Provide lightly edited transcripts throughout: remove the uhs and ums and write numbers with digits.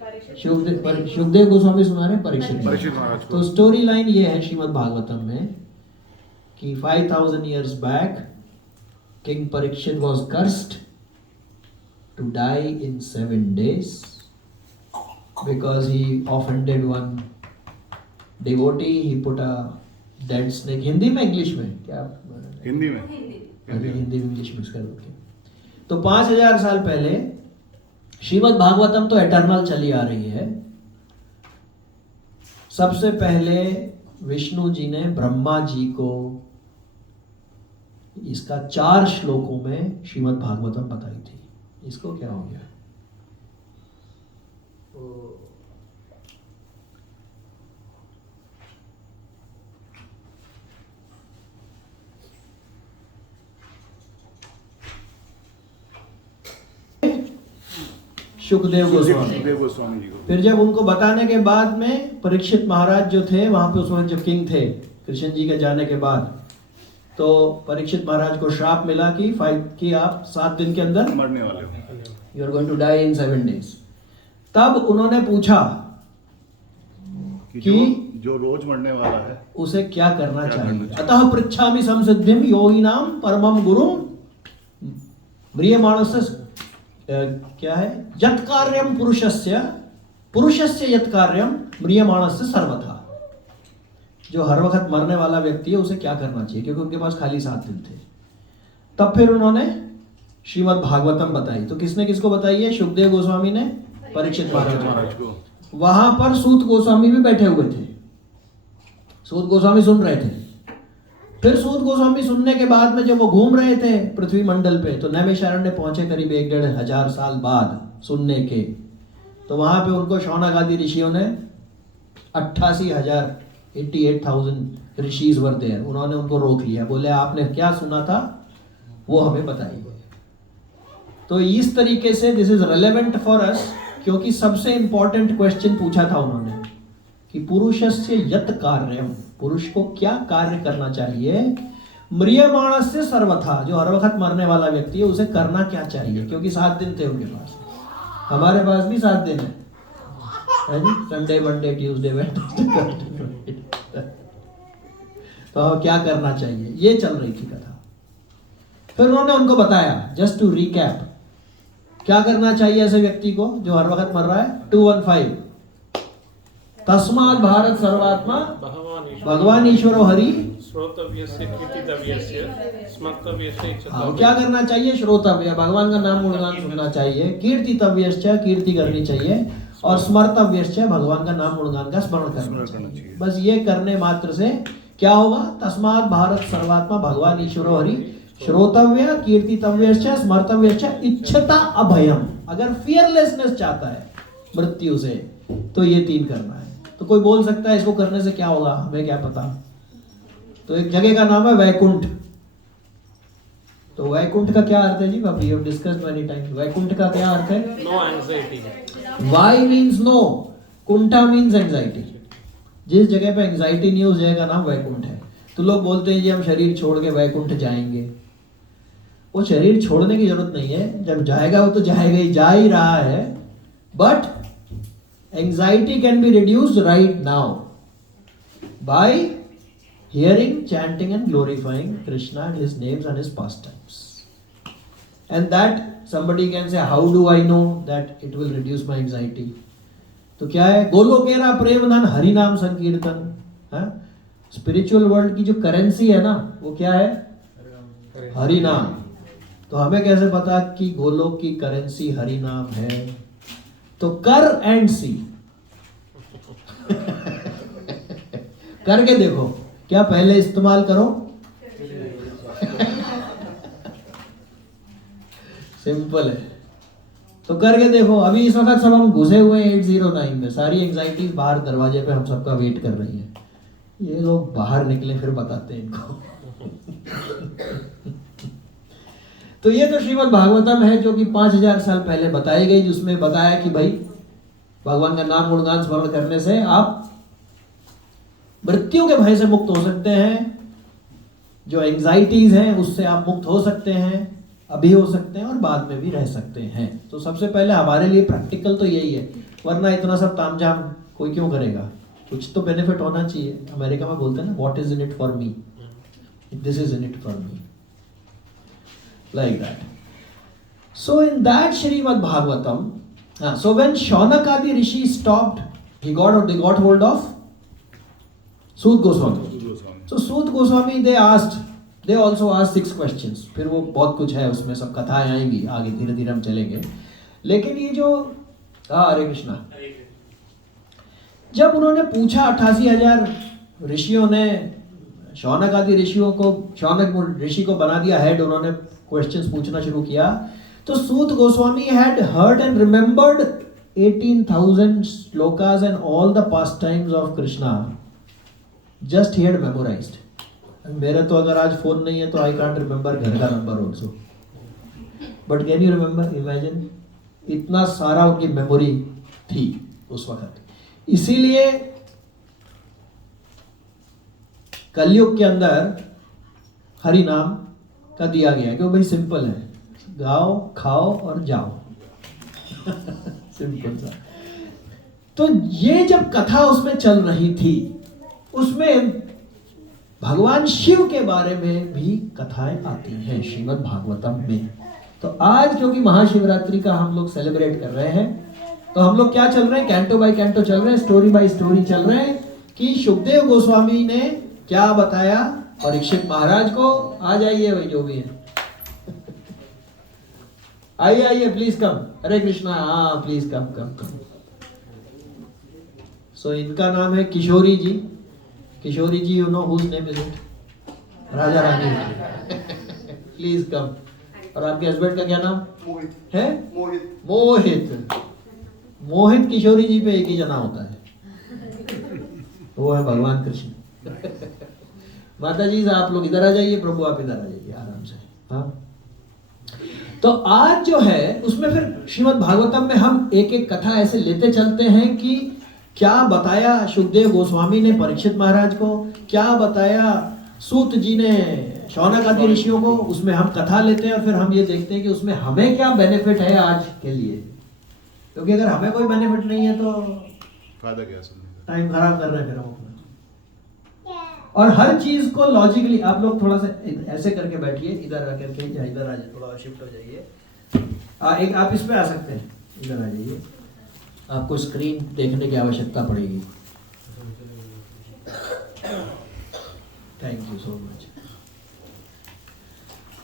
शुकदेव गोस्वामी सुना रहे परीक्षित महाराज को। तो स्टोरी लाइन ये है श्रीमद् भागवतम में कि 5000 years back King Parikshit was cursed to die in 7 days because he offended one devotee. He put a dead snake. Hindi में इंग्लिश में क्या? हिंदी में हिंदी में इंग्लिश मिक्स कर दो। तो 5000 साल पहले श्रीमद् भागवतम तो एटर्नल चली आ रही है। सबसे पहले विष्णु जी ने ब्रह्मा जी को इसका 4 श्लोकों में श्रीमद् भागवतम बताई थी। इसको क्या हो गया? शुकदेव गोस्वामी जी को। फिर जब उनको बताने के बाद में परीक्षित महाराज जो थे वहां पे उस वक्त जब किंग थे कृष्ण जी के जाने के बाद, तो परीक्षित महाराज को श्राप मिला कि आप 7 दिन के अंदर मरने वाले हो, you are going to die in 7 days। तब उन्होंने पूछा कि जो रोज मरने वाला है उसे क्या करना चाहिए। अतः पृच्छामि संसिद्धिम योगिनाम परमम गुरुम म्रियमाणस्य क्या है यत् कार्यम पुरुषस्य यत् कार्यम म्रियमाणस्य सर्वथा। जो हर वक्त मरने वाला व्यक्ति है उसे क्या करना चाहिए, क्योंकि उनके पास खाली 7 दिन थे। तब फिर उन्होंने श्रीमद् भागवतम बताई। तो किसने किसको बताई है? शुकदेव गोस्वामी ने परीक्षित महाराज को। वहां पर सूत गोस्वामी भी बैठे हुए थे। सूत गोस्वामी सुन रहे थे। फिर सूत गोस्वामी सुनने के बाद में जब वो घूम रहे थे पृथ्वी मंडल पे, तो नैमिषारण्य पहुंचे करीब 1-1.5 साल बाद सुनने के। तो वहां पे उनको शौनक आदि ऋषियों ने 88,000 ऋषिज वर देयर, उन्होंने उनको रोक लिया। बोले आपने क्या सुना था वो हमें बताइए। तो इस तरीके से this is relevant for us, क्योंकि सबसे इंपॉर्टेंट क्वेश्चन पूछा था उन्होंने कि पुरुषस्य यत् कार्यम, पुरुष को क्या कार्य करना चाहिए, म्रियमाणस्य सर्वथा, जो हर वक्त मरने वाला व्यक्ति है उसे करना क्या चाहिए। क्योंकि 7 दिन थे उनके पास, हमारे पास भी 7 दिन है जी, संडे मंडे ट्यूसडे वेडनेसडे। तो क्या करना चाहिए, ये चल रही थी कथा। फिर उन्होंने उनको बताया, जस्ट टू रिकैप, क्या करना चाहिए ऐसे व्यक्ति को जो हर वक्त मर रहा है। 215 तस्मात् भारत सर्वात्मा भगवान ईश्वरो हरि श्रोतव्यस्य कीर्तितव्यस्य स्मर्तव्यस्य इच्छतव्यस्य। क्या करना चाहिए? श्रोतव्य, भगवान का नाम गुणगान सुनना चाहिए। कीर्तितव्यश्च, कीर्ति करनी चाहिए। और स्मर्तव्यश्च, भगवान का नाम गुणगान का स्मरण करना चाहिए। बस ये करने मात्र से क्या होगा? तस्मात् भारत सर्वात्मा भगवान ईश्वरो हरि श्रोतव्य कीर्तितव्यश्च स्मर्तव्यश्च इच्छता अभयम। अगर फियरलेसनेस चाहता है मृत्यु से तो ये 3 करना है। तो कोई बोल सकता है इसको करने से क्या होगा, हमें क्या पता। तो एक जगह का नाम है वैकुंठ। तो वैकुंठ का क्या अर्थ है जी? We have discussed many times. Vaikuntha का क्या अर्थ है? No anxiety. वाई मीन्स नो, कुंठा मीन्स एंजाइटी। जिस जगह पे एंजाइटी नहीं उस जगह का नाम वैकुंठ है। तो लोग बोलते हैं जी हम शरीर छोड़ के वैकुंठ जाएंगे। वो शरीर छोड़ने की जरूरत नहीं है, जब जाएगा वो तो जाएगा ही, जा ही रहा है। But anxiety can be reduced right now by hearing, chanting and glorifying Krishna and his names and his pastimes. And that somebody can say, how do I know that it will reduce my anxiety? तो क्या है? गोलोकेरा प्रेम धन हरि नाम संकीर्तन। Spiritual world की जो currency है ना, वो क्या है? हरि नाम। तो हमें कैसे पता कि गोलोक की करेंसी हरि नाम है? तो कर एंड सी करके देखो, क्या पहले इस्तेमाल करो? सिंपल है। तो करके देखो। अभी इस वक्त सब हम घुसे हुए हैं 809 में, सारी एंजाइटी बाहर दरवाजे पे हम सबका वेट कर रही है। ये लोग बाहर निकले फिर बताते हैं इनको। तो ये तो श्रीमद् भागवतम है जो कि 5000 साल पहले बताई गई, जिसमें बताया कि भाई भगवान का नाम गुणगान स्मरण करने से आप मृत्यु के भय से मुक्त हो सकते हैं। जो एंजाइटीज हैं उससे आप मुक्त हो सकते हैं, अभी हो सकते हैं और बाद में भी रह सकते हैं। तो सबसे पहले हमारे लिए प्रैक्टिकल तो यही है वरना इतना सब तामझाम कोई क्यों करेगा? कुछ तो बेनिफिट होना चाहिए। अमेरिका में बोलते हैं ना, what is in it for me, this is in it for me, like that. So in that Srimad Bhagavatam, so when Shaunakadi Rishi stopped, they got hold of Sud Goswami. So Sud Goswami, they also asked 6 questions. फिर वो बहुत कुछ है उसमें, सब कथाएं आएंगी आगे, धीरे धीरे हम चलेंगे. लेकिन ये जो हरे कृष्णा, जब उन्होंने पूछा 88,000 ऋषियों ने शौनक आदि ऋषियों को, शौनक ऋषि को बना दिया हेड, उन्होंने क्वेश्चंस पूछना शुरू किया. तो सूत Goswami had heard and remembered 18,000 shlokas and all the pastimes of Krishna. Just he had memorized. मेरा तो अगर आज फोन नहीं है तो I can't remember घर का number also. But can you remember? Imagine, इतना सारा उनकी मेमोरी थी उस वक्त. इसीलिए कलयुग के अंदर हरि नाम का दिया गया, क्यों भाई? सिंपल है, गाओ खाओ और जाओ. सिंपल सा. तो ये जब कथा उसमें चल रही थी, उसमें भगवान शिव के बारे में भी कथाएं आती हैं श्रीमद् भागवतम में. तो आज क्योंकि महाशिवरात्रि का हम लोग सेलिब्रेट कर रहे हैं, तो हम लोग क्या चल रहे हैं, कैंटो बाय कैंटो चल रहे हैं, स्टोरी बाय स्टोरी चल रहे हैं कि शुकदेव गोस्वामी ने क्या बताया परीक्षित महाराज को. आ जाइए भाई जो भी है, आइए आइए, प्लीज कम. हरे कृष्णा. हाँ प्लीज कम कम कम. सो इनका नाम है Kishori ji. Kishori ji, you know whose name is it? राजा रानी. Please come. और आपके हस्बैंड का क्या नाम है? मोहित. मोहित किशोरी जी पे एक ही जना होता है, वो है भगवान कृष्ण. माता जी आप लोग इधर आ जाइए, प्रभु आप इधर आ जाइए आराम से. हाँ, तो आज जो है उसमें फिर श्रीमद् भागवतम में हम एक एक कथा ऐसे लेते चलते हैं कि क्या बताया शुकदेव गोस्वामी ने परीक्षित महाराज को, क्या बताया सूत जी ने शौनक आदि ऋषियों को. उसमें हम कथा लेते हैं और फिर हम ये देखते हैं कि उसमें हमें क्या बेनिफिट है आज के लिए. क्योंकि अगर हमें कोई बेनिफिट नहीं है तो फायदा क्या सुनने का? टाइम खराब कर रहे हैं फिर हम अपना. और हर चीज को लॉजिकली, आप लोग थोड़ा सा ऐसे करके बैठिए, इधर आकर के या इधर आ जाइए, थोड़ा शिफ्ट हो जाइए. एक आप इस पे आ सकते हैं, इधर आ जाइए. आपको स्क्रीन देखने की आवश्यकता पड़ेगी. Thank you so much.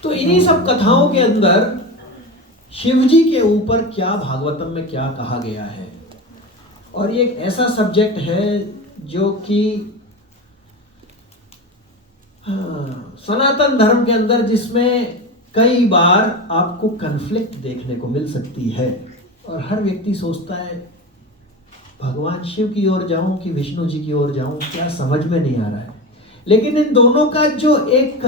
तो इन्हीं सब कथाओं के अंदर शिव जी के ऊपर क्या भागवतम में क्या कहा गया है. और ये एक ऐसा सब्जेक्ट है जो कि सनातन धर्म के अंदर जिसमें कई बार आपको कन्फ्लिक्ट देखने को मिल सकती है. और हर व्यक्ति सोचता है भगवान शिव की ओर जाऊं कि विष्णु जी की ओर जाऊं, क्या समझ में नहीं आ रहा है. लेकिन इन दोनों का जो एक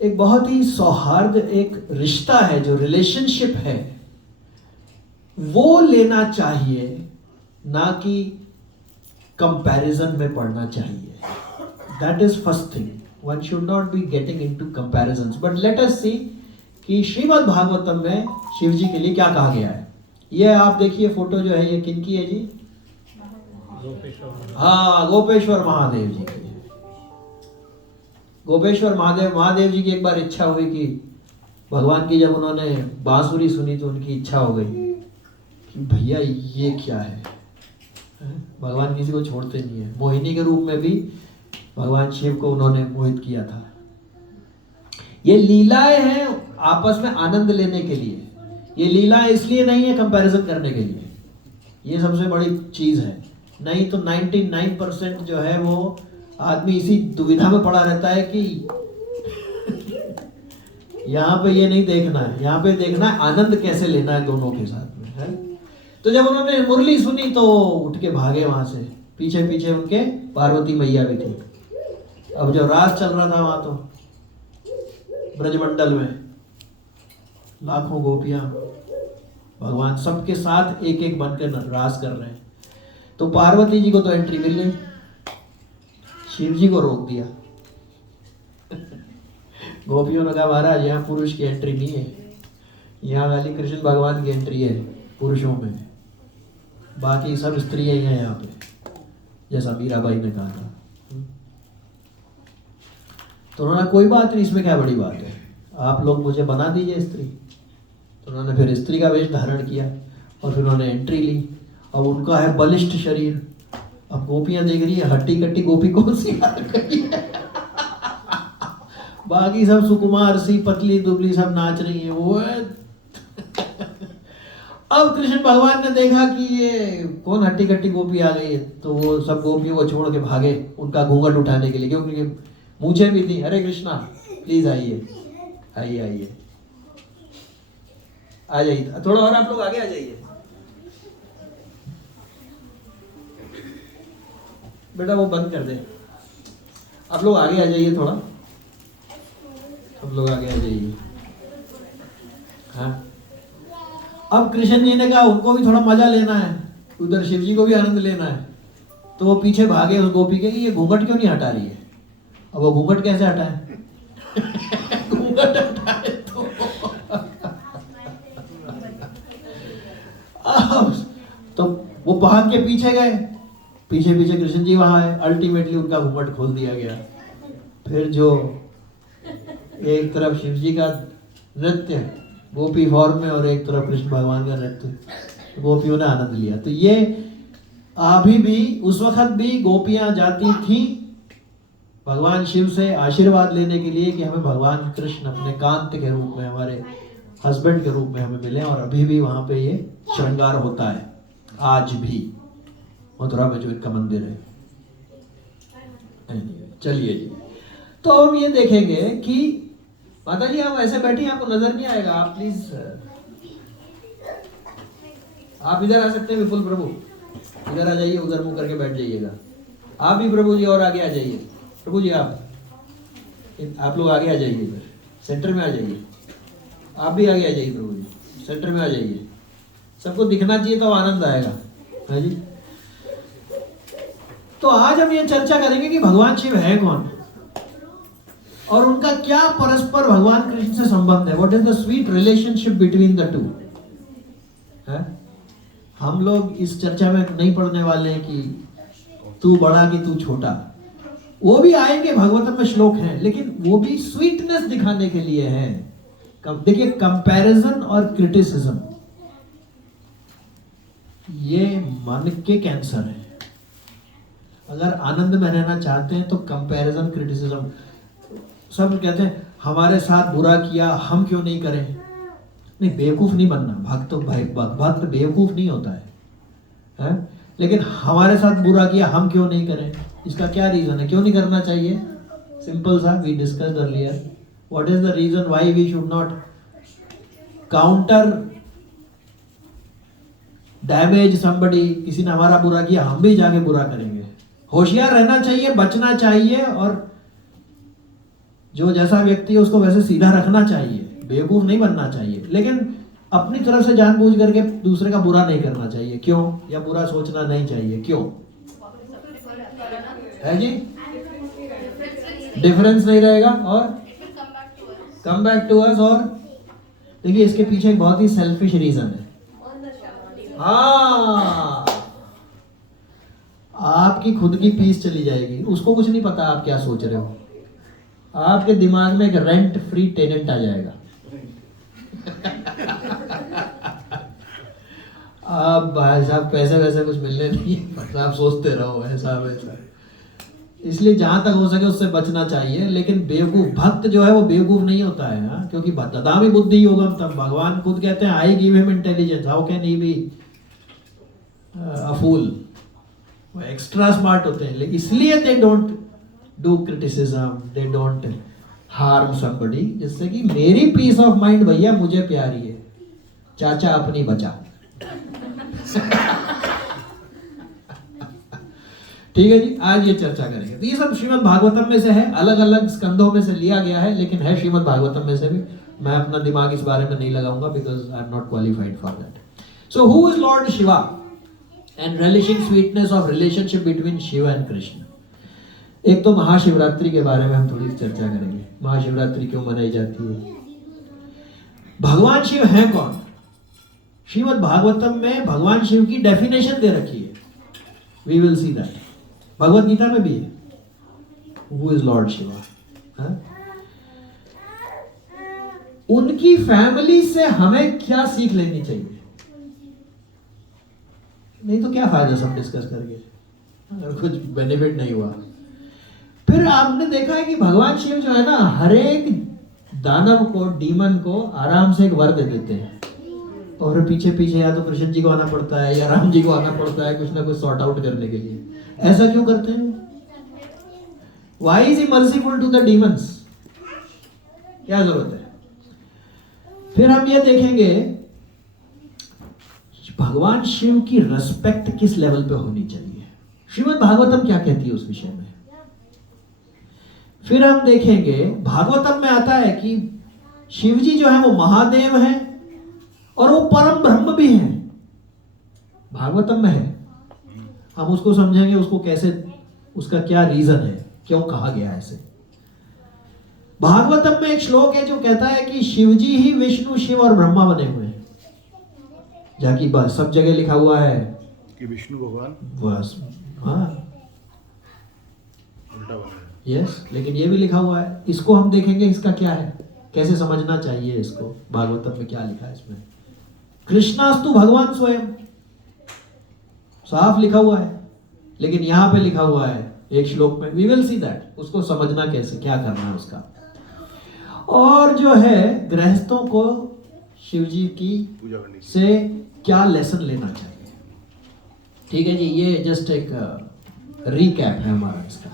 बहुत ही सौहार्द एक रिश्ता है, जो रिलेशनशिप है, वो लेना चाहिए, ना कि कंपैरिजन में पड़ना चाहिए. That is first thing. One should not be getting into comparisons. But let us see कि श्रीमद् भागवतम में शिव जी के लिए क्या कहा गया है. ये आप देखिए फोटो जो है, ये किन की है जी? हाँ, गोपेश्वर महादेव जी की. गोपेश्वर महादेव जी की एक बार इच्छा हुई कि भगवान की, जब उन्होंने बांसुरी सुनी तो उनकी इच्छा हो गई कि भैया ये क्या है. भगवान किसी को छोड़ते नहीं है. मोहिनी के रूप में भी भगवान शिव को उन्होंने मोहित किया था. ये लीलाएं हैं आपस में आनंद लेने के लिए. ये लीला इसलिए नहीं है कंपैरिजन करने के लिए. ये सबसे बड़ी चीज है. नहीं तो 99% जो है वो आदमी इसी दुविधा में पड़ा रहता है कि यहाँ पे ये नहीं देखना है, यहाँ पे देखना है आनंद कैसे लेना है दोनों के साथ में है. तो जब उन्होंने मुरली सुनी तो उठ के भागे वहां से. पीछे पीछे उनके पार्वती मैया भी थी. अब जो रास चल रहा था वहां, तो ब्रजमंडल में लाखों गोपियां भगवान सबके साथ एक एक बनकर रास कर रहे हैं. तो पार्वती जी को तो एंट्री मिल गई, शिव जी को रोक दिया. गोपियों ने कहा महाराज यहाँ पुरुष की एंट्री नहीं है, यहाँ खाली कृष्ण भगवान की एंट्री है. पुरुषों में, बाकी सब स्त्रियां ही हैं यहाँ पे, जैसा मीराबाई ने कहा था। तो उन्होंने कोई बात नहीं, इसमें क्या बड़ी बात है, आप लोग मुझे बना दीजिए स्त्री। तो उन्होंने फिर स्त्री का वेश धारण किया और फिर उन्होंने एंट्री ली। अब उनका है बलिष्ठ शरीर, अब गोपियां देख रही है हट्टी कट्टी गोपी कौन सी आ गई है। बाकी सब सुकुमार सी पतली दुबली सब नाच रही है, वो है। अब कृष्ण भगवान ने देखा कि ये कौन हट्टी कट्टी गोपी आ गई है, तो वो सब गोपियों को छोड़ के भागे उनका घूंघट उठाने के लिए, क्योंकि मूछें भी थी। हरे कृष्णा, प्लीज आइए आइए आइए, आ जाइए, थोड़ा और आप लोग आगे आ जाइए। बेटा वो बंद कर दे, आप लोग आगे आ जाइए थोड़ा, आप लोग आगे आ जाइए। हाँ, अब कृष्ण जी ने कहा उनको भी थोड़ा मजा लेना है, उधर शिव जी को भी आनंद लेना है, तो वो पीछे भागे उस गोपी के, ये घूंघट क्यों नहीं हटा रही है। अब वो घूंघट कैसे हटाए घूंघट हटाए तो वो भाग के पीछे गए, पीछे पीछे कृष्ण जी वहां आए, अल्टीमेटली उनका घूंघट खोल दिया गया। फिर जो एक तरफ शिव जी का नृत्य गोपी फॉर्म में और एक तरफ कृष्ण भगवान का नृत्य, गोपियों ने आनंद लिया। तो ये अभी भी उस वक्त भी गोपियां जाती थी भगवान शिव से आशीर्वाद लेने के लिए कि हमें भगवान कृष्ण अपने कांत के रूप में, हमारे हस्बैंड के रूप में हमें मिले, और अभी भी वहां पे ये श्रृंगार होता है आज भी। मथुरा में जो इनका मंदिर है। चलिए जी, तो हम ये देखेंगे कि माता जी आप ऐसे बैठी, आपको नजर नहीं आएगा, आप प्लीज आप इधर आ सकते हैं। विपुल प्रभु इधर आ जाइए, उधर मुंह करके बैठ जाइएगा। आप भी प्रभु जी और आगे आ जाइए। प्रभु जी आप लोग आगे आ जाइए, इधर सेंटर में आ जाइए। आप भी आगे आ जाइए प्रभु जी, सेंटर में आ जाइए। सबको दिखना चाहिए तो आनंद आएगा। है जी। तो आज हम ये चर्चा करेंगे कि भगवान शिव है कौन और उनका क्या परस्पर भगवान कृष्ण से संबंध है। What is the sweet relationship between the two. हम लोग इस चर्चा में नहीं पढ़ने वाले हैं कि तू बड़ा कि तू छोटा, वो भी आएंगे, भगवतम में श्लोक हैं, लेकिन वो भी स्वीटनेस दिखाने के लिए है। देखिए, कंपैरिजन और क्रिटिसिज्म ये मन के कैंसर है। अगर आनंद में रहना चाहते हैं तो कंपैरिजन क्रिटिसिज्म, सब कहते हैं हमारे साथ बुरा किया हम क्यों नहीं करें। नहीं, बेवकूफ नहीं बनना, भक्त बेवकूफ नहीं होता है? लेकिन हमारे साथ बुरा किया हम क्यों नहीं करें, इसका क्या रीजन है, क्यों नहीं करना चाहिए? सिंपल सा, we discussed earlier, what is the reason why we should not counter damage somebody. किसी ने हमारा बुरा किया हम भी जाके बुरा करेंगे। होशियार रहना चाहिए, बचना चाहिए, और जो जैसा व्यक्ति है उसको वैसे सीधा रखना चाहिए, बेवकूफ नहीं बनना चाहिए, लेकिन अपनी तरफ से जानबूझ करके दूसरे का बुरा नहीं करना चाहिए। क्यों? या बुरा सोचना नहीं चाहिए, क्यों है जी? डिफरेंस नहीं रहेगा और कम बैक टू अस। और देखिए, इसके पीछे एक बहुत ही सेल्फिश रीजन है। हाँ, आपकी खुद की पीस चली जाएगी, उसको कुछ नहीं पता आप क्या सोच रहे हो। आपके दिमाग में एक रेंट फ्री टेनेंट आ जाएगा। आप भाई साहब पैसे वैसे कुछ मिलने नहीं, आप सोचते रहो ऐसा वैसा। इसलिए जहां तक हो सके उससे बचना चाहिए। लेकिन बेवकूफ भक्त जो है वो बेवकूफ नहीं होता है, हाँ? क्योंकि ददामी बुद्धि योगम, तब भगवान खुद कहते हैं I give him intelligence, how can he be a fool. वो एक्स्ट्रा स्मार्ट होते हैं, लेकिन इसलिए they don't do criticism, they don't harm somebody, जिससे कि मेरी पीस ऑफ माइंड भैया मुझे प्यारी है, चाचा अपनी बचा। ठीक है जी, आज ये चर्चा करेंगे। तो ये सब श्रीमद् भागवतम में से है, अलग अलग स्कंदों में से लिया गया है, लेकिन है श्रीमद् भागवतम में से भी। मैं अपना दिमाग इस बारे में नहीं लगाऊंगा, because I am not qualified for that. So who is Lord Shiva and relishing sweetness of relationship between Shiv and Krishna. एक तो महाशिवरात्रि के बारे में हम थोड़ी चर्चा करेंगे। महाशिवरात्रि क्यों मनाई जाती है, भगवान शिव है कौन, श्रीमद् भागवतम में भगवान शिव की डेफिनेशन दे रखी है. We will see that. Bhagavad Gita में भी है. Who is Lord Shiva. उनकी फैमिली से हमें क्या सीख लेनी चाहिए? नहीं तो क्या फायदा सब डिस्कस करके, अगर कुछ बेनिफिट नहीं हुआ. फिर आपने देखा है कि भगवान शिव जो है ना, हर एक दानव को, डीमन को आराम से एक वर दे देते हैं, और पीछे पीछे या तो कृष्ण जी को आना पड़ता है या राम जी को आना पड़ता है कुछ ना कुछ सॉर्ट आउट करने के लिए. ऐसा क्यों करते हैं? Why is he merciful to the demons? क्या जरूरत है? फिर हम ये देखेंगे भगवान शिव की रेस्पेक्ट किस लेवल पे होनी चाहिए. श्रीमद् भागवतम क्या कहती है उस विषय में. फिर हम देखेंगे भागवतम में आता है कि शिव जी जो है वो महादेव हैं और वो परम ब्रह्म भी हैं. भागवतम में है. हम उसको समझेंगे, उसको कैसे, उसका क्या रीजन है, क्यों कहा गया ऐसे. भागवतम में एक श्लोक है जो कहता है कि शिव जी ही विष्णु, शिव और ब्रह्मा बने हुए हैं. जाकि बस सब जगह लिखा हुआ है कि विष्णु भगवान बस. हाँ उल्टा बना है. यस, लेकिन ये भी लिखा हुआ है. इसको हम देखेंगे इसका क्या है, कैसे समझना चाहिए इसको. भागवतम में क्या लिखा है इसमें. कृष्णास्तु भगवान स्वयं, साफ लिखा हुआ है. लेकिन यहां पे लिखा हुआ है एक श्लोक में, वी विल सी दैट. उसको समझना कैसे, क्या करना है उसका. और जो है गृहस्थों को शिव जी की पूजा करनी चाहिए. से क्या लेसन लेना चाहिए. ठीक है जी, ये जस्ट एक रिकैप है हमारा इसका.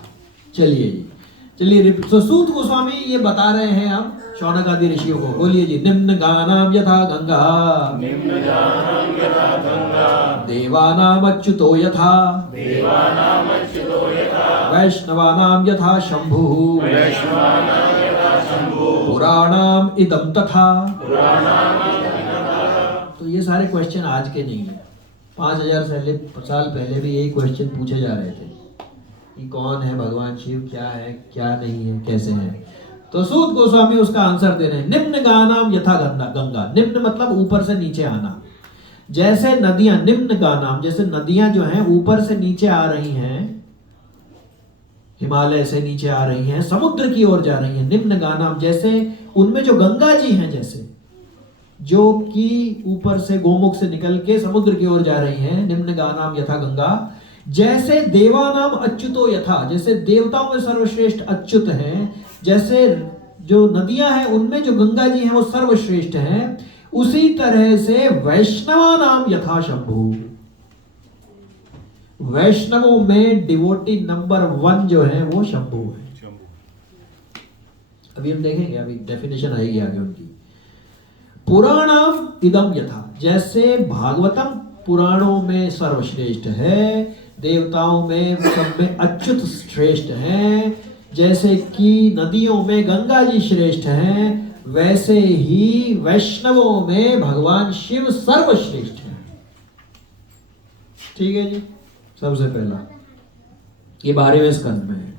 चलिए जी, चलिए. तो सूत गोस्वामी ये बता रहे हैं हम शौनक आदि ऋषियों को. बोलिए जी. निम्न गानाम यथा गंगा, निम्न गानाम यथा गंगा, देवानाम अच्युतो यथा, देवानाम अच्युतो यथा, वैष्णवानाम यथा शंभुः, वैष्णवानाम यथा शंभुः, पुराणाम इदं तथा. पुराणाम इदं तथा. तो ये सारे क्वेश्चन आज के नहीं है. 5000 साल पहले भी यही क्वेश्चन पूछे जा रहे थे कि कौन है भगवान शिव, क्या है, क्या नहीं है, कैसे है. तो सूत गोस्वामी उसका आंसर दे रहे हैं. निम्न गानाम यथा गंगा. निम्न मतलब ऊपर से नीचे आना. जैसे नदियां, निम्न गानाम, जैसे नदियां जो हैं ऊपर से नीचे आ रही हैं, हिमालय से नीचे आ रही हैं, समुद्र की ओर जा रही हैं. निम्न गानाम, जैसे उनमें जो गंगा जी हैं, जैसे जो कि ऊपर से गोमुख से निकल के समुद्र की ओर जा रही हैं. निम्न गानाम यथा गंगा. जैसे देवानाम अच्युतो यथा, जैसे देवताओं में सर्वश्रेष्ठ अच्युत हैं, जैसे जो नदियां हैं उनमें जो गंगा जी हैं वो सर्वश्रेष्ठ हैं, उसी तरह से वैष्णवानाम यथा शंभु. वैष्णवों में डिवोटी नंबर 1 जो है वो शंभु है. शंभु. अभी हम देखेंगे, अभी डेफिनेशन आएगी आगे उनकी. पुराणाम इदम यथा, जैसे भागवतम पुराणों में सर्वश्रेष्ठ है, देवताओं में सब में अच्युत श्रेष्ठ हैं, जैसे कि नदियों में गंगा जी श्रेष्ठ हैं, वैसे ही वैष्णवों में भगवान शिव सर्वश्रेष्ठ हैं. ठीक है जी. सबसे पहला ये 12वें स्कंद में है.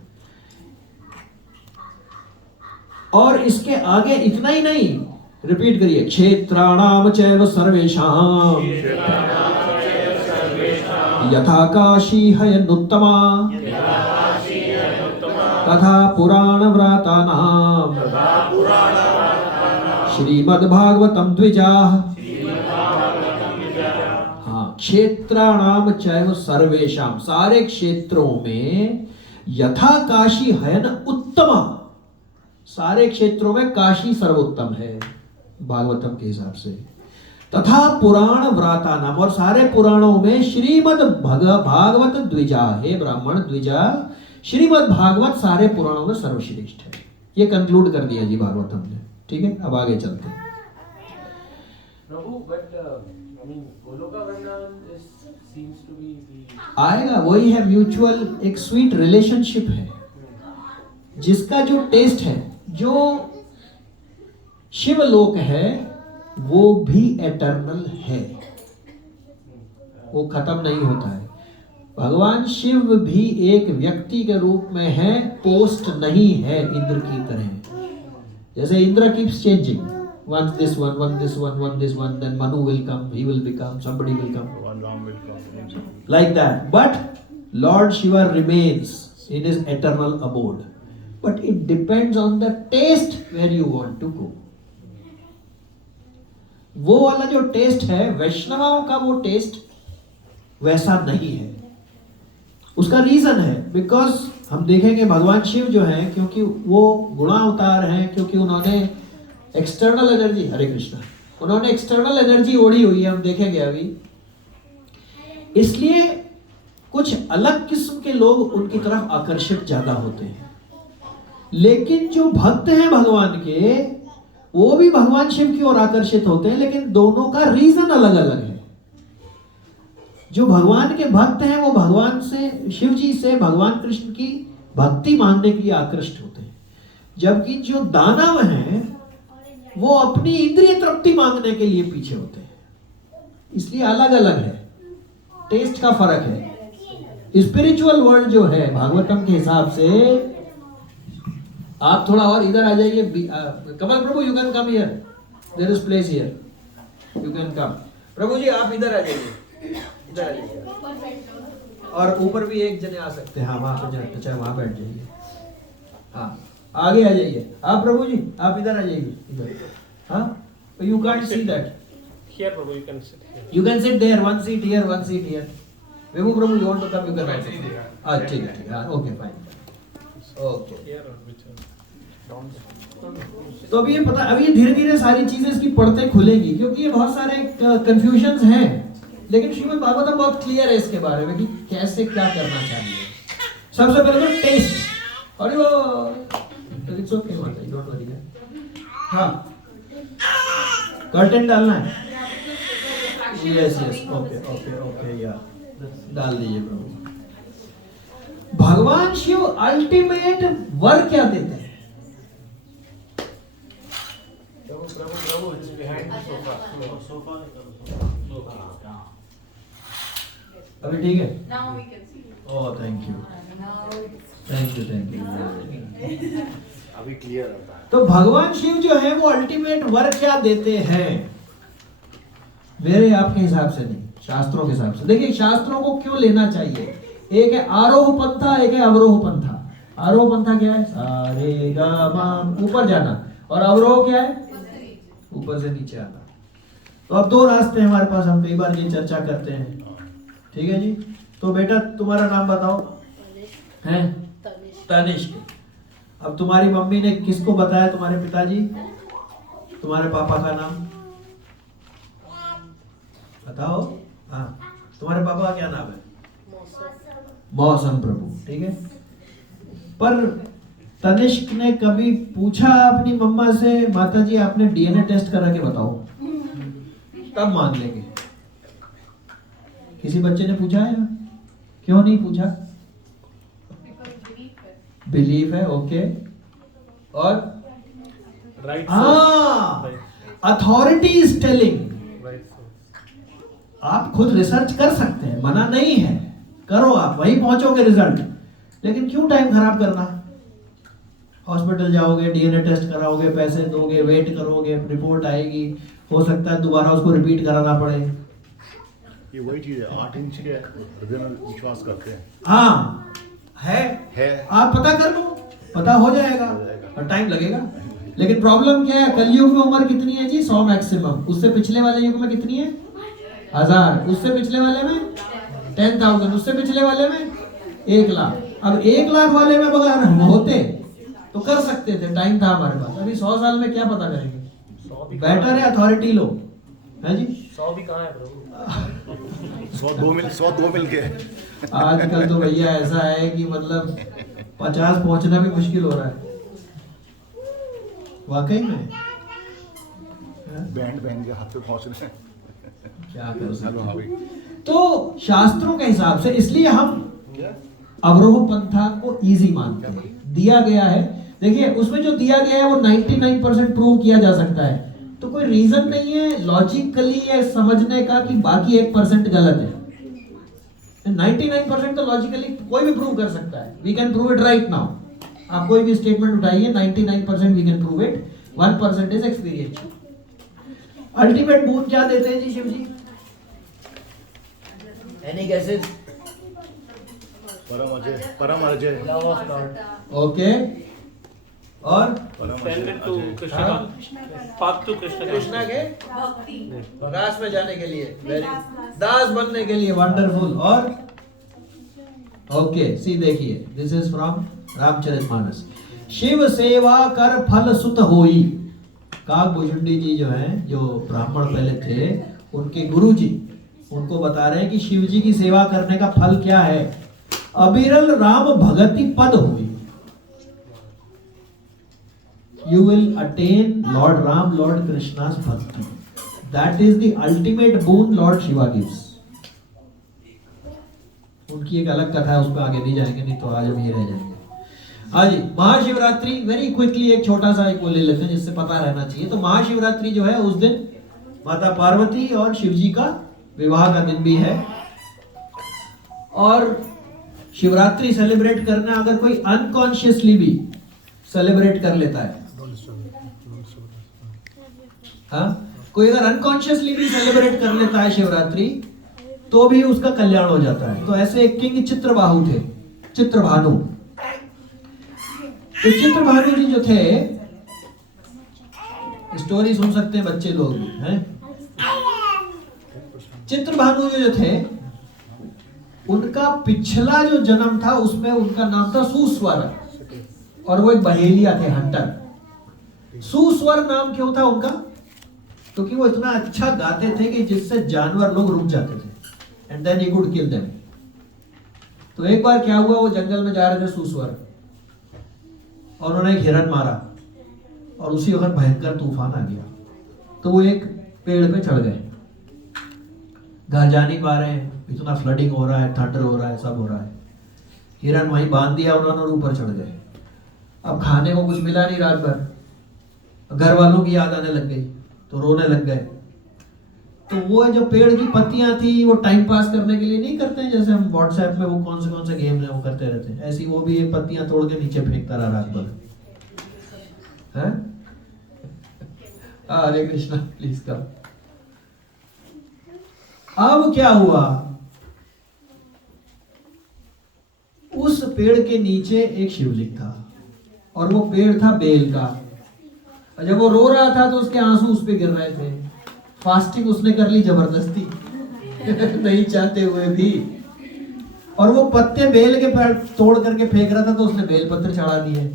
और इसके आगे इतना ही नहीं, रिपीट करिए. क्षेत्राणाम चैव सर्वेषां यथा काशी हयनुत्तमा तथा पुराणव्रातानां श्रीमद्भागवतं द्विजाः. हाँ, क्षेत्राणाम चैव सर्वेषां, सारे क्षेत्रों में यथा काशी हयन उत्तमा, सारे क्षेत्रों में काशी सर्वोत्तम है भागवतम के हिसाब से. तथा पुराण व्राता नाम, और सारे पुराणों में श्रीमद् भागवत द्विजा, हे ब्राह्मण द्विजा, श्रीमद् भागवत सारे पुराणों में सर्वश्रेष्ठ है. ये कंक्लूड कर दिया जी भागवतम ने. ठीक है, अब आगे चलते हैं. प्रभु, but I mean, Goloka Vrindavan seems to be the... आएगा, वही है म्यूचुअल, एक स्वीट रिलेशनशिप है जिसका जो टेस्ट है, जो शिवलोक है वो भी एटर्नल है, वो खत्म नहीं होता है. भगवान शिव भी एक व्यक्ति के रूप में है, पोस्ट नहीं है इंद्र की तरह. जैसे Indra keeps changing, Once this one, one this one, then Manu will come, he will become, somebody will come. One Ram will come. Like that. But Lord Shiva remains in his eternal abode. But it depends on the taste where you want to go. वो वाला जो test है, वैष्णवाओं का वो test वैसा नहीं है. उसका रीजन है, बिकॉज हम देखेंगे भगवान शिव जो है, क्योंकि वो गुणावतार हैं, क्योंकि उन्होंने एक्सटर्नल एनर्जी, हरे कृष्णा, उन्होंने एक्सटर्नल एनर्जी ओढ़ी हुई है, हम देखेंगे अभी. इसलिए कुछ अलग किस्म के लोग उनकी तरफ आकर्षित ज्यादा होते हैं. लेकिन जो भक्त हैं भगवान के, वो भी भगवान शिव की ओर आकर्षित होते हैं, लेकिन दोनों का रीजन अलग अलग है. जो भगवान के भक्त हैं वो भगवान से, शिव जी से, भगवान कृष्ण की भक्ति मांगने के लिए आकृष्ट होते हैं. जबकि जो दानव हैं वो अपनी इंद्रिय तृप्ति मांगने के लिए पीछे होते हैं. इसलिए अलग अलग है, टेस्ट का फर्क है. स्पिरिचुअल वर्ल्ड जो है भागवतम के हिसाब से, आप थोड़ा और इधर आ जाइए. कमल प्रभु, you can come here, there is place here, you can come. प्रभु जी आप इधर आ जाइए, इधर आ जाइए. और ऊपर भी एक जने आ सकते हैं. हाँ वहां पर चाहे वहां बैठ जाइए. हाँ आगे आ जाइए. आप प्रभु जी आप इधर आ जाइए, इधर. हाँ you can't see that. Here, Prabhu, you can sit here. You can sit there, one seat here, one seat here. Vibhu Prabhu, you want to come, you can also. हाँ ठीक है, ठीक है, okay fine. Okay. Here or which one? तो अभी ये पता, अभी धीरे धीरे सारी चीजें इसकी पढ़ते खुलेगी, क्योंकि ये बहुत सारे कंफ्यूजन्स हैं. लेकिन श्रीमद् भागवतम बहुत क्लियर है इसके बारे में कि कैसे क्या करना चाहिए. सबसे पहले तो टेस्ट. और वो इट्स ओके माता, डोंट वरी. हाँ कर्टेन डालना है. Yes yes, okay okay okay, या डाल दीजिए प्रभु. भगवान शिव अल्टीमेट वर क्या देते हैं? Prabhu, it's behind the sofa. अभी ठीक है? Now we can see. Oh thank you, Now it's thank you, thank you. अभी क्लियर होता है. तो भगवान शिव जो है वो अल्टीमेट वर क्या देते हैं? मेरे आपके हिसाब से नहीं, शास्त्रों के हिसाब से. देखिए शास्त्रों को क्यों लेना चाहिए. एक है आरोह पंथा, एक है अवरोह पंथा. आरोह पंथा क्या है? सारे गा मा, ऊपर जाना. और अवरोह क्या है? ऊपर से नीचे आना. तो अब दो रास्ते हैं हमारे पास, हम कई बार ये चर्चा करते हैं. ठीक है जी. तो बेटा तुम्हारा नाम बताओ. हैं तनिष्क. अब तुम्हारी मम्मी ने किसको बताया? तुम्हारे पिताजी. तुम्हारे पापा का नाम बताओ. हाँ तुम्हारे पापा का क्या नाम है? मौसम प्रभु. ठीक है. पर तनिष्क ने कभी पूछा अपनी मम्मा से, माता जी आपने डीएनए टेस्ट करा के बताओ, तब मान लेंगे. किसी बच्चे ने पूछा है? क्यों नहीं पूछा? बिलीफ है. ओके. और Right. हाँ, Right. Authority is telling. Right. source. आप खुद रिसर्च कर सकते हैं, मना नहीं है, करो, आप वहीं पहुंचोगे रिजल्ट. लेकिन क्यों टाइम खराब करना? हॉस्पिटल जाओगे, डीएनए टेस्ट कराओगे, पैसे दोगे, वेट करोगे, रिपोर्ट आएगी, हो सकता है दोबारा उसको रिपीट कराना पड़े. ये वही चीज है, 8 इंच के हृदय में विश्वास करते हैं. हाँ है. आप पता कर लो, पता हो जाएगा, और टाइम लगेगा. लेकिन प्रॉब्लम क्या है? कलयुग में उम्र कितनी है जी? 100 मैक्सिमम. उससे पिछले वाले युग में कितनी है? 1000. उससे पिछले वाले में 10,000. उससे पिछले वाले में 1,00,000. अब 1,00,000 वाले में अगर हम होते तो कर सकते थे, टाइम था हमारे पास. अभी 100 साल में क्या पता करेंगे? 100 भी बेटर है अथॉरिटी लो, है जी. 100 भी कहाँ है प्रभु? 102 मिल के. आजकल तो भैया ऐसा है कि मतलब 50 पहुंचना भी मुश्किल हो रहा है. वाकई में बैंड पहन के हाथ पे पहुंच रहे हैं. क्या कर सकते हेलो हैं? भाभी. तो शास्त्रों के हिसाब से इसलिए हम अवरोह पंथा को इजी मानते हैं. दिया गया है, देखिए उसमें जो दिया गया है वो 99% प्रूव किया जा सकता है. तो कोई रीजन नहीं है लॉजिकली ये समझने का कि बाकी 1% गलत है. 99% तो लॉजिकली कोई भी प्रूव कर सकता है. We can prove it right now. आप कोई भी स्टेटमेंट उठाइए, 99% we can prove it. 1% is experiential. Ultimate boon क्या देते हैं जी शिव जी? Any guesses? परम अजय, परम अजय, Love of Lord. ओके, और परम Extended to Ajay. Krishna, path to Krishna. Krishna के भक्ति प्रकाश में जाने के लिए, दास बनने के लिए, वंडरफुल। और ओके, सी देखिए, this is from Ramcharitmanas. Shiv सेवा कर फल सुत होई। काकभूषुंडी जी जो हैं, जो ब्राह्मण पहले थे, उनके गुरु जी उनको बता रहे हैं कि शिव जी की सेवा करने का फल क्या है। अबिरल राम भगति पद हुई। You will attain Lord Ram, Lord Krishna's bhakti. That is the ultimate boon Lord Shiva gives. उनकी एक अलग कथा है, उस पर आगे नहीं जाएंगे, नहीं तो आज हम ये रह जाएंगे। हाँ जी, महाशिवरात्रि वेरी क्विकली एक छोटा सा एक वो ले लेते हैं जिससे पता रहना चाहिए। तो महाशिवरात्रि जो है उस दिन माता पार्वती और शिव जी का विवाह का दिन भी है। और शिवरात्रि सेलिब्रेट करना अगर कोई अनकॉन्शियसली भी सेलिब्रेट कर लेता है, हाँ, कोई अगर अनकॉन्शियसली भी सेलिब्रेट कर लेता है शिवरात्रि, तो भी उसका कल्याण हो जाता है। तो ऐसे एक किंग चित्रबाहु थे, चित्रभानु। तो चित्रभानु जी जो थे, स्टोरी सुन सकते हैं बच्चे लोग भी, हैं? चित्रभानु जी जो थे, उनका पिछला जो जन्म था उसमें उनका नाम था सुस्वर, और वो एक बहेलिया थे, हंटर। सुस्वर नाम क्यों था उनका? क्योंकि वो इतना अच्छा गाते थे कि जिससे जानवर लोग रुक जाते थे, and then he could kill them. तो एक बार क्या हुआ, वो जंगल में जा रहे थे सुस्वर, और उन्होंने एक हिरन मारा, और उसी वक्त भयंकर तूफान आ गया। तो वो एक पेड़ पे चढ़ गए, घर जा नहीं पा रहे हैं, इतना फ्लडिंग हो रहा है, थंडर हो रहा है, सब हो रहा है। हिरन वहीं बांध दिया उन्होंने और ऊपर चढ़ गए। अब खाने को कुछ मिला नहीं रात भर, घर वालों की याद आने लग गई, तो रोने लग गए। तो वो जो पेड़ की पत्तियां थी, वो टाइम पास करने के लिए नहीं करते हैं, जैसे हम व्हाट्सएप में वो कौन से गेम्स हैं वो करते रहते हैं, ऐसी वो भी ये पत्तियां तोड़ के नीचे फेंकता रहा रात भर। हैं? हरे कृष्णा, प्लीज कम। अब क्या हुआ, उस पेड़ के नीचे एक शिवलिंग था, और वो पेड़ था बेल का। और जब वो रो रहा था तो उसके आंसू उस पे गिर रहे थे। फास्टिंग उसने कर ली जबरदस्ती नहीं चाहते हुए भी, और वो पत्ते बेल के पेड़ तोड़ करके फेंक रहा था, तो उसने बेल पत्र चढ़ा दिए।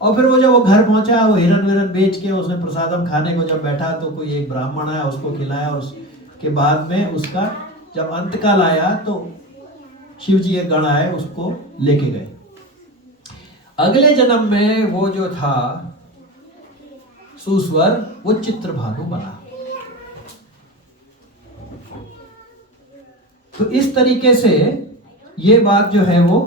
और फिर वो जब वो घर पहुंचा, वो हिरन विरन बेच के उसने प्रसादम खाने को जब बैठा, तो कोई एक ब्राह्मण आया, उसको खिलाया, और उसके बाद में उसका जब अंतकाल आया तो शिव जी एक गण आए, उसको लेके गए। अगले जन्म में वो जो था सुस्वर, वो चित्रभानु बना। तो इस तरीके से ये बात जो है वो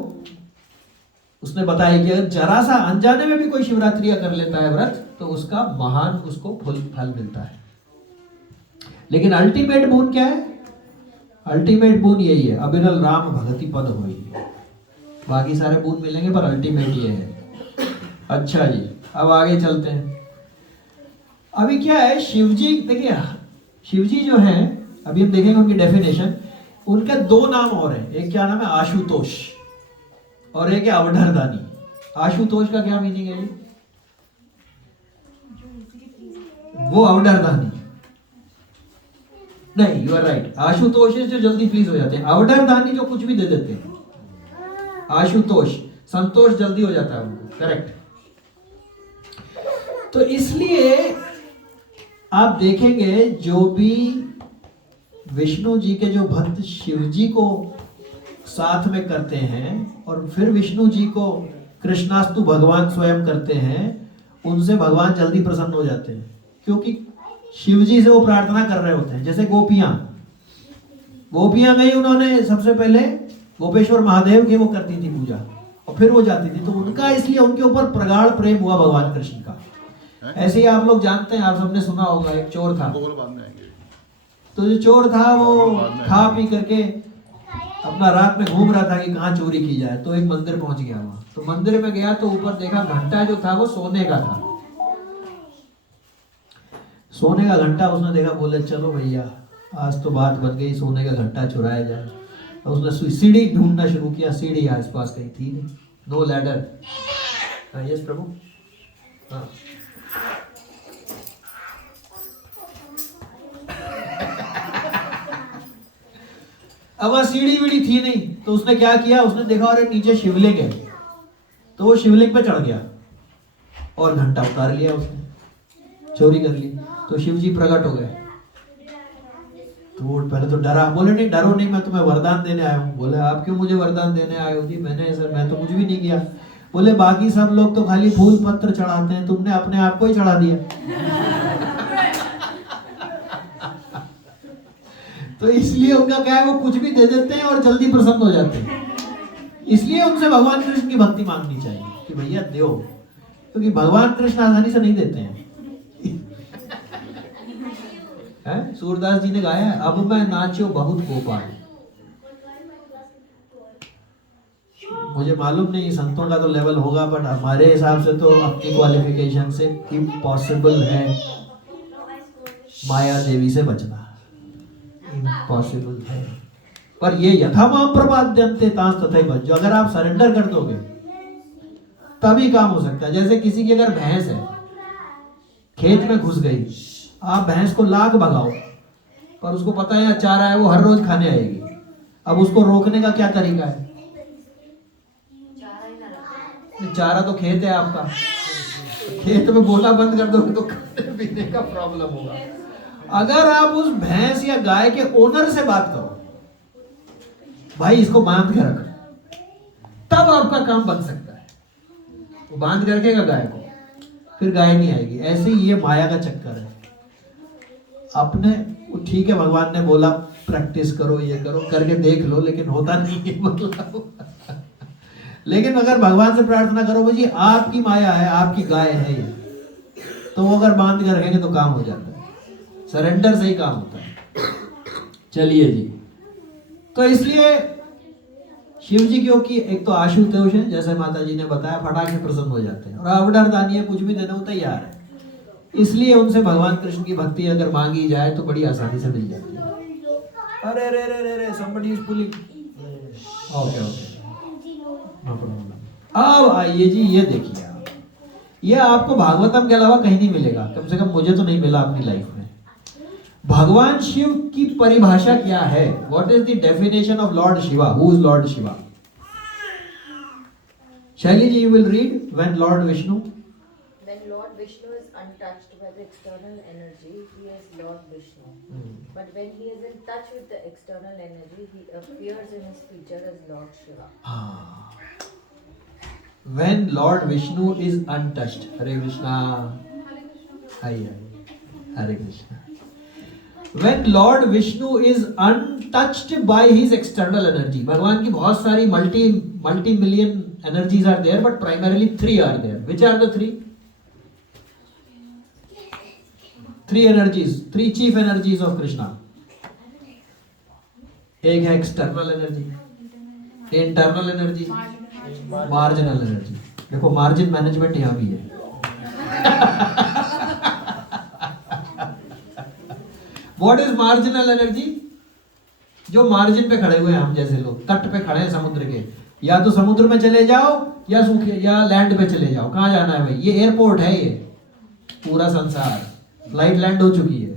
उसने बताई कि अगर जरा सा अनजाने में भी कोई शिवरात्रि कर लेता है व्रत, तो उसका महान उसको फल मिलता है। लेकिन अल्टीमेट बोन क्या है? अल्टीमेट बोन यही है, अबिरल राम भगति पद होई। बाकी सारे बोन मिलेंगे, पर अल्टीमेट ये है। अच्छा जी, अब आगे चलते हैं। अभी क्या है, शिवजी देखिए, शिवजी जो है, अभी हम देखेंगे उनकी डेफिनेशन। उनके दो नाम और हैं, एक क्या नाम है, आशुतोष, और एक है अवधरदानी। आशुतोष का क्या मीनिंग है? वो अवधरदानी नहीं, यू आर राइट। आशुतोष जो जल्दी प्लीज हो जाते हैं, अवधरदानी जो कुछ भी दे देते हैं। आशुतोष संतोष जल्दी हो जाता है उनको, करेक्ट। तो इसलिए आप देखेंगे जो भी विष्णु जी के जो भक्त शिव जी को साथ में करते हैं, और फिर विष्णु जी को कृष्णास्तु भगवान स्वयं करते हैं, उनसे भगवान जल्दी प्रसन्न हो जाते हैं, क्योंकि शिव जी से वो प्रार्थना कर रहे होते हैं। जैसे गोपियां गई, उन्होंने सबसे पहले गोपेश्वर महादेव की वो करती थी पूजा, और फिर वो जाती थी, तो उनका इसलिए उनके ऊपर प्रगाढ़ प्रेम हुआ भगवान कृष्ण का। ऐसे ही आप लोग जानते हैं, आप सबने सुना होगा, एक चोर था। तो जो चोर था वो खा पी करके अपना रात में घूम रहा था कि कहाँ चोरी की जाए, तो एक मंदिर पहुंच गया वहां। तो मंदिर में गया तो ऊपर देखा घंटा जो था वो सोने का था। सोने का घंटा उसने देखा, बोले चलो भैया आज तो बात बन गई, सोने का घंटा चुराया जाए। और उसने सीढ़ी ढूंढना शुरू किया, सीढ़ी आसपास कहीं थी नहीं, नो लैडर। यस प्रभु। हाँ अब वह सीढ़ी वीढ़ी थी नहीं, तो उसने क्या किया, उसने देखा अरे नीचे शिवलिंग है, तो वो शिवलिंग पे चढ़ गया और घंटा उतार लिया उसने, चोरी कर ली। तो शिव जी प्रकट हो गए। तो वो पहले तो डरा, बोले नहीं डरो नहीं, मैं तुम्हें वरदान देने आया हूँ। बोले आप क्यों मुझे वरदान देने आए हो? जी मैं तो कुछ भी नहीं किया। बोले बाकी सब लोग तो खाली फूल पत्र चढ़ाते हैं, तुमने अपने आप को ही चढ़ा दिया। तो इसलिए उनका क्या है, वो कुछ भी दे देते हैं और जल्दी प्रसन्न हो जाते हैं। इसलिए उनसे भगवान कृष्ण की भक्ति मांगनी चाहिए कि भैया दो, क्योंकि भगवान कृष्ण आसानी से नहीं देते हैं। सूरदास जी ने गाया है, अब मैं नाचो बहुत गोपाल। मुझे मालूम नहीं संतों का तो लेवल होगा, बट हमारे हिसाब से तो अपनी क्वालिफिकेशन से इम्पॉसिबल है माया देवी से बचना, इम्पॉसिबल है। पर ये यथा माम प्रपाद्यन्ते तांस तथैव, जो अगर आप सरेंडर कर दोगे तभी काम हो सकता है। जैसे किसी की अगर भैंस है, खेत में घुस गई, आप भैंस को लाख भगाओ पर उसको पता है चारा है, वो हर रोज खाने आएगी। अब उसको रोकने का क्या तरीका है? चारा तो खेत है आपका, खेत में बोला बंद कर दोगे तो खाने पीने का प्रॉब्लम होगा। अगर आप उस भैंस या गाय के ओनर से बात करो, भाई इसको बांध के रख, तब आपका काम बन सकता है। वो बांध के रखेगा गाय को, फिर गाय नहीं आएगी। ऐसे ही ये माया का चक्कर है। अपने ठीक है, भगवान ने बोला प्रैक्टिस करो, ये करो, करके देख लो, लेकिन होता नहीं है मतलब। लेकिन अगर भगवान से प्रार्थना करो भाई आपकी माया है, आपकी गाय है ये, तो वो अगर बांध कर रखेंगे तो काम हो जाता है। सरेंडर से ही काम होता है। चलिए जी, तो इसलिए शिव जी क्योंकि एक तो आशुतोष है, जैसे माता जी ने बताया, फटाके प्रसन्न हो जाते हैं, और अवडर दानी है, कुछ भी देने को तैयार है। इसलिए उनसे भगवान कृष्ण की भक्ति अगर मांगी जाए तो बड़ी आसानी से मिल जाती है। अरे रे रे रे रे somebody is pulling। Okay no problem. अब आइए जी, ये देखिए आप, ये आपको भागवतम के अलावा कहीं नहीं मिलेगा, कम से कम मुझे तो नहीं मिला अपनी लाइफ में। भगवान शिव की परिभाषा क्या है? What is the definition of Lord Shiva? Who is Lord Shiva? Shaili ji, you will read when Lord Vishnu. When Lord Vishnu is untouched by the external energy, he is Lord Vishnu. But when he is in touch with the external energy, he appears in his feature as Lord Shiva. When Lord Vishnu is untouched, Hare Krishna, Hare Krishna. When Lord Vishnu is untouched by his external energy, भगवान की बहुत सारी multi million energies are there, but primarily three are there. Which are the three? Three energies, three chief energies of Krishna. एक है external energy, internal energy, marginal energy. देखो margin management यहाँ भी है। What is marginal energy? जो margin पे खड़े हुए हैं हम जैसे लोग, तट पे खड़े हैं समुद्र के, या तो समुद्र में चले जाओ या सूखे या लैंड पे चले जाओ। कहाँ जाना है भाई? ये एयरपोर्ट है, ये पूरा संसार। फ्लाइट लैंड हो चुकी है,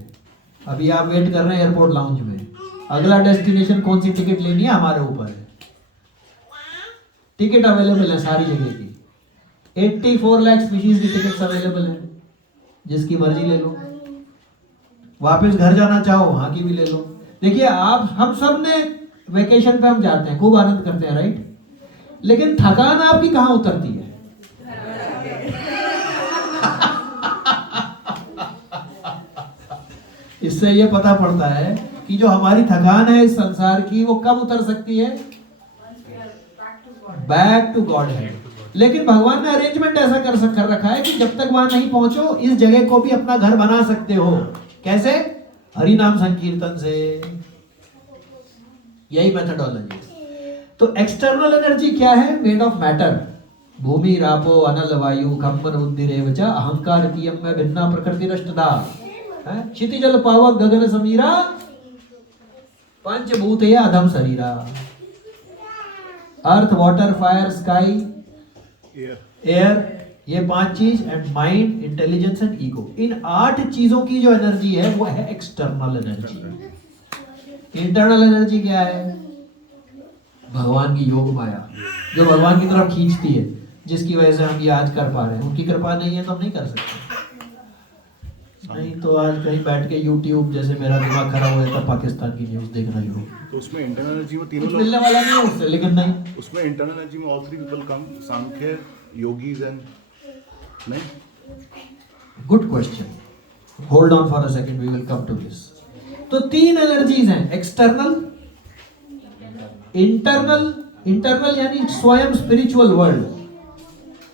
अभी आप वेट कर रहे हैं एयरपोर्ट लाउंज में। अगला डेस्टिनेशन कौन सी टिकट लेनी है हमारे ऊपर है। टिकट अवेलेबल है सारी जगह की, 84 लाख स्पीशीज की टिकट्स अवेलेबल है, जिसकी मर्जी ले लो। वापस घर जाना चाहो वहां की भी ले लो। देखिए आप, हम सब ने वेकेशन पे हम जाते हैं, खूब आनंद करते हैं, राइट? लेकिन थकान आपकी कहां उतरती है? इससे ये पता पड़ता है कि जो हमारी थकान है इस संसार की, वो कब उतर सकती है? बैक टू गॉड है। लेकिन भगवान ने अरेंजमेंट ऐसा कर रखा है कि जब तक वहां नहीं पहुंचो, इस जगह को भी अपना घर बना सकते हो। कैसे? हरि नाम संकीर्तन से। यही मेथडोलॉजी। तो एक्सटर्नल एनर्जी क्या है? Made of matter. भूमि रापो अनल वायु खम्बर बुद्धि रेवच अहंकार तीयम में भिन्ना प्रकृति रष्टदा। क्षितिजल पावक गगन समीरा पंचभूते अधम शरीरा। Earth water fire sky air, ये 5 चीज, and mind intelligence and ego. इन 8 चीजों की जो एनर्जी है वो है एक्सटर्नल एनर्जी। इंटरनल एनर्जी क्या है? भगवान की योग माया जो भगवान की तरफ खींचती है, जिसकी वजह से हम ये आज कर पा रहे हैं। उनकी कृपा नहीं है तो हम नहीं कर सकते। नहीं तो आज कहीं बैठ के YouTube जैसे मेरा दिमाग खराब हो जाता, पाकिस्तान की न्यूज देखना ही हो, तो उसमें इंटरनल एनर्जी में कुछ तीनों मिलने वाला नहीं है उससे, लेकिन नहीं। उसमें इंटरनल एनर्जी में all 3 people come, Sankhya, yogis and नहीं। Good question, hold on for a second, we will come to this. तो 3 एनर्जीज हैं, एक्सटर्नल, इंटरनल। इंटरनल यानी स्वयं स्पिरिचुअल वर्ल्ड,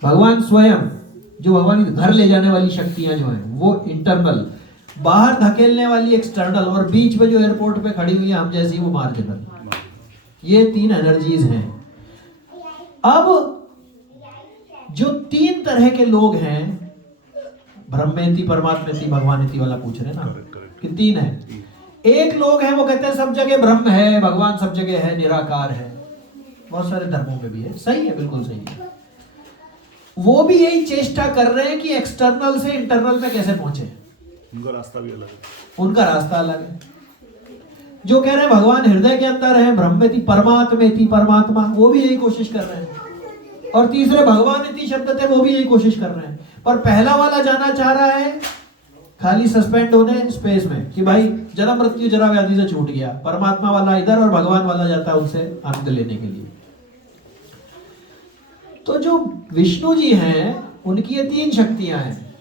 भगवान स्वयं, जो भगवान के घर ले जाने वाली शक्तियां जो हैं वो इंटरनल। बाहर धकेलने वाली एक्सटर्नल, और बीच में जो एयरपोर्ट पे खड़ी हुई है हम जैसी, वो मार्जिनल। ये 3 एनर्जीज हैं। अब जो 3 तरह के लोग हैं, ब्रह्मेति परमात्मेति भगवानेति वाला पूछ रहे ना कि 3 है। एक लोग हैं वो कहते हैं सब जगह ब्रह्म है, भगवान सब जगह है, निराकार है। बहुत सारे धर्मों में भी है, सही है, बिल्कुल सही है। वो भी यही चेष्टा कर रहे हैं कि एक्सटर्नल से इंटरनल में कैसे पहुंचे। उनका रास्ता भी अलग है, उनका रास्ता अलग है। जो कह रहे हैं भगवान हृदय के अंदर है, ब्रह्मेति परमात्मेति परमात्मा, वो भी यही कोशिश कर रहे हैं। और तीसरे भगवान इति शब्द थे, वो भी यही कोशिश कर रहे हैं। पर पहला वाला जाना चाह रहा है खाली सस्पेंड होने स्पेस में, कि भाई जन्म मृत्यु जरा व्याधि से छूट गया। परमात्मा वाला इधर और भगवान वाला जाता है उनसे आनंद लेने के लिए। तो जो विष्णु जी हैं उनकी ये 3 शक्तियां हैं।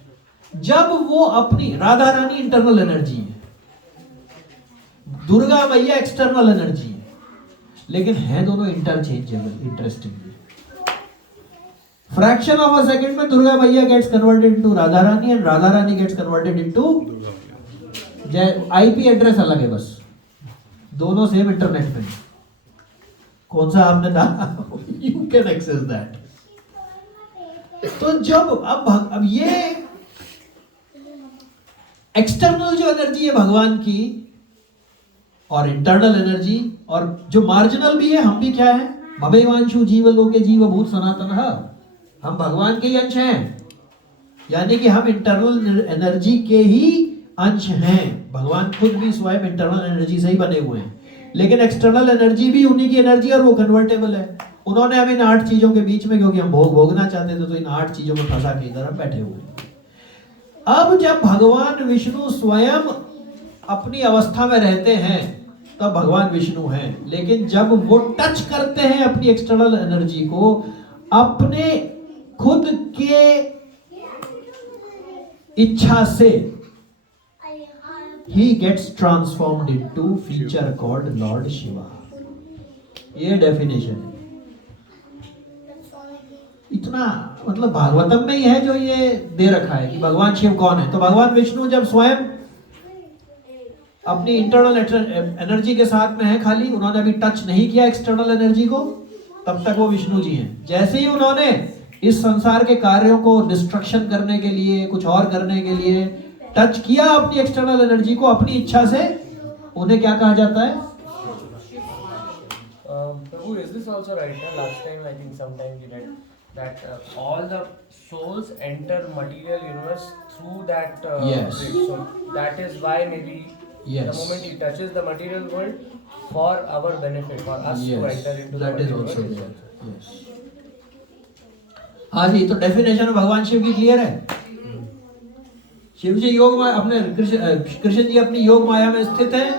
जब वो अपनी, राधा रानी इंटरनल एनर्जी है, दुर्गा मैया एक्सटर्नल एनर्जी है, लेकिन है दोनों interchangeable. Interestingly fraction of a second में दुर्गा मैया gets converted into Radha Rani and Radha Rani gets converted into Durga मैया। आईपी एड्रेस अलग है बस, दोनों सेम इंटरनेट में। कौन सा आपने डाला, यू कैन एक्सेस दैट। तो जब अब ये एक्सटर्नल जो एनर्जी है भगवान की, और इंटरनल एनर्जी, और जो मार्जिनल भी है, हम भी क्या है, भवेवांशु जीव लोके जीव भूत सनातन, हम भगवान के ही अंश हैं। यानी कि हम इंटरनल एनर्जी के ही अंश हैं। भगवान खुद भी स्वयं इंटरनल एनर्जी से ही बने हुए हैं, लेकिन एक्सटर्नल एनर्जी भी उन्हीं की एनर्जी, और वो कन्वर्टेबल है। उन्होंने हम इन 8 चीजों के बीच में, क्योंकि हम भोगना चाहते थे, तो इन 8 चीजों में फंसा के इधर हम बैठे हुए हैं। अब जब भगवान विष्णु स्वयं अपनी अवस्था में रहते हैं तब भगवान विष्णु हैं, लेकिन जब वो टच करते हैं अपनी एक्सटर्नल एनर्जी को, अपने खुद के इच्छा से, he gets transformed into feature called Lord Shiva। ये डेफिनेशन है। इतना मतलब भागवतम में ही है जो ये दे रखा है कि भगवान शिव कौन है। तो भगवान विष्णु जब स्वयं अपनी इंटरनल एनर्जी के साथ में है, खाली उन्होंने अभी टच नहीं किया एक्सटर्नल एनर्जी को, तब तक वो विष्णु जी हैं। जैसे ही उन्होंने इस संसार के कार्यों को डिस्ट्रक्शन करने के लिए, कुछ और करने के लिए टच किया अपनी एक्सटर्नल एनर्जी को अपनी इच्छा से, उन्हें क्या कहा जाता है? Prabhu, is this also right? Last time I think sometime we read that all the souls enter material universe through that Yes. bridge. So that is why maybe Yes. the moment he touches the material world for our benefit, for us to enter into that the is material also world. there. Yes. हाँ जी, तो definition भगवान शिव की clear है। शिव जी योग माया, अपने कृष्ण जी अपनी योग माया में स्थित हैं,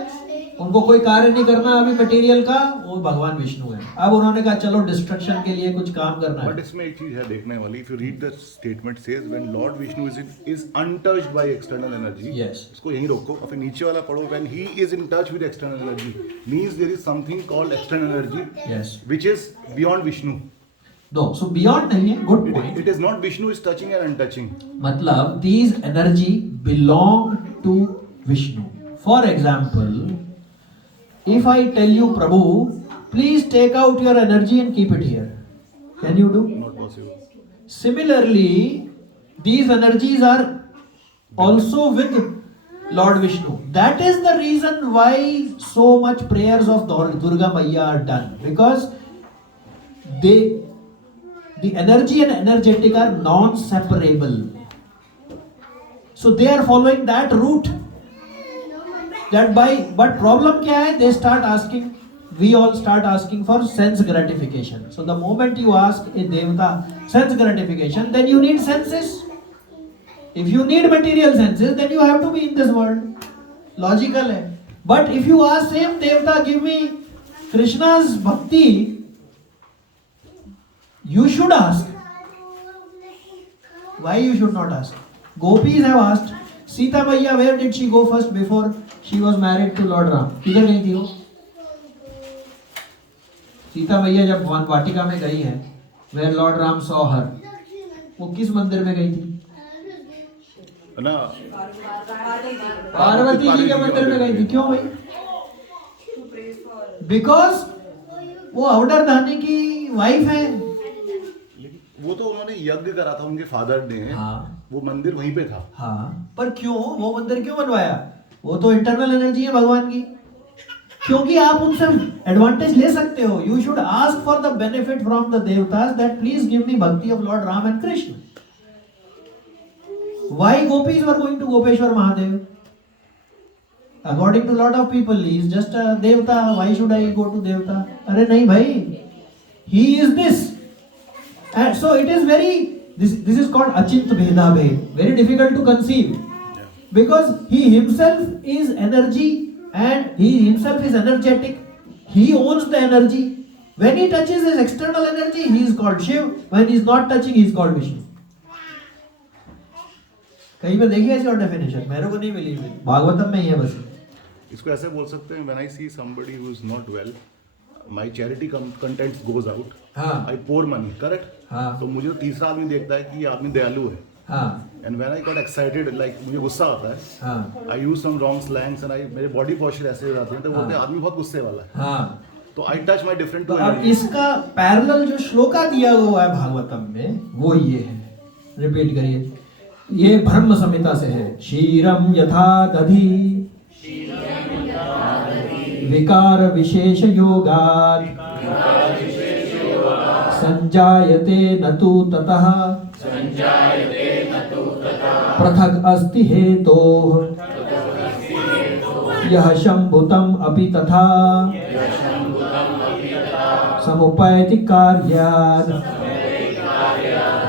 उनको कोई कार्य नहीं करना अभी मटेरियल का, वो भगवान विष्णु है। अब उन्होंने कहा चलो डिस्ट्रक्शन के लिए कुछ काम करना है। बट इसमें एक चीज है देखने वाली, if you read the statement says when Lord Vishnu is untouched by external energy. Yes. इसको यहीं रोको और फिर नीचे वाला पढ़ो, when he is in touch with external energy means there is something called external energy Yes. Which is beyond Vishnu. No, so beyond नहीं है, good point. It is not Vishnu is touching and untouching. मतलब these energy belong to Vishnu. For example, if I tell you Prabhu, please take out your energy and keep it here, can you do? Not possible. Similarly, these energies are also with Lord Vishnu. That is the reason why so much prayers of Durga Maiya are done, because the energy and energetic are non-separable. So they are following that route. But problem kya hai? They start asking, we all start asking for sense gratification. So the moment you ask a devata sense gratification, then you need senses. If you need material senses, then you have to be in this world. Logical hai. But if you ask same devata, give me Krishna's bhakti, you should ask. Why you should not ask? Gopis have asked. Sita Maiya, where did she go first before she was married to Lord Ram? किधर गई थी वो? सीता मैया जब one वाटिका में गई है, where Lord Ram saw her, वो किस मंदिर में गई थी? ना पार्वती जी के मंदिर में गई थी. क्यों भाई? Because वो अवडर धानी की वाइफ है. वो तो उन्होंने यज्ञ करा था उनके फादर ने. हाँ. वो मंदिर वहीं पे था. हाँ, पर क्यों वो मंदिर क्यों बनवाया? वो तो इंटरनल एनर्जी है भगवान की. क्योंकि आप उनसे एडवांटेज ले सकते हो. You should ask for the benefit from the devatas that please give me bhakti of Lord Ram and Krishna. Why gopis were going to Gopeshwar Mahadev? According to lot of people he is just a devata. Why should I go to devata? अरे नहीं भाई, he is this. And so it is this is called achint bheda bhed, very difficult to conceive, because he himself is energy and he himself is energetic. He owns the energy. When he touches his external energy, he is called Shiv. When he is not touching, he is called Vishnu. कहीं पे देखिए ऐसी और definition मेरे को नहीं मिली. भागवतम में ही है बस. इसको ऐसे बोल सकते हैं, when I see somebody who is not well, my charity contents goes out. हाँ. I pour money, correct? हाँ. तो मुझे तीसरा आदमी देखता है कि ये आदमी दयालु है. हाँ. And when I got excited, like मुझे गुस्सा आता है. हाँ. I use some wrong slangs and मेरे body posture ऐसे हो जाते हैं तो बोलते हैं आदमी बहुत गुस्से वाला है. हाँ. तो I touch my different तो two अब energies. इसका पैरेलल जो श्लोका दिया हुआ है भागवतम में वो ये है. रिपीट करिए. ये ब्रह्म संहिता से है. क्षीरम यथा दधि विकार विशेष योगात् संजायते न तु ततः पृथक् अस्ति हेतोः यः शम्भुतम् अपि तथा समुपैति कार्यात्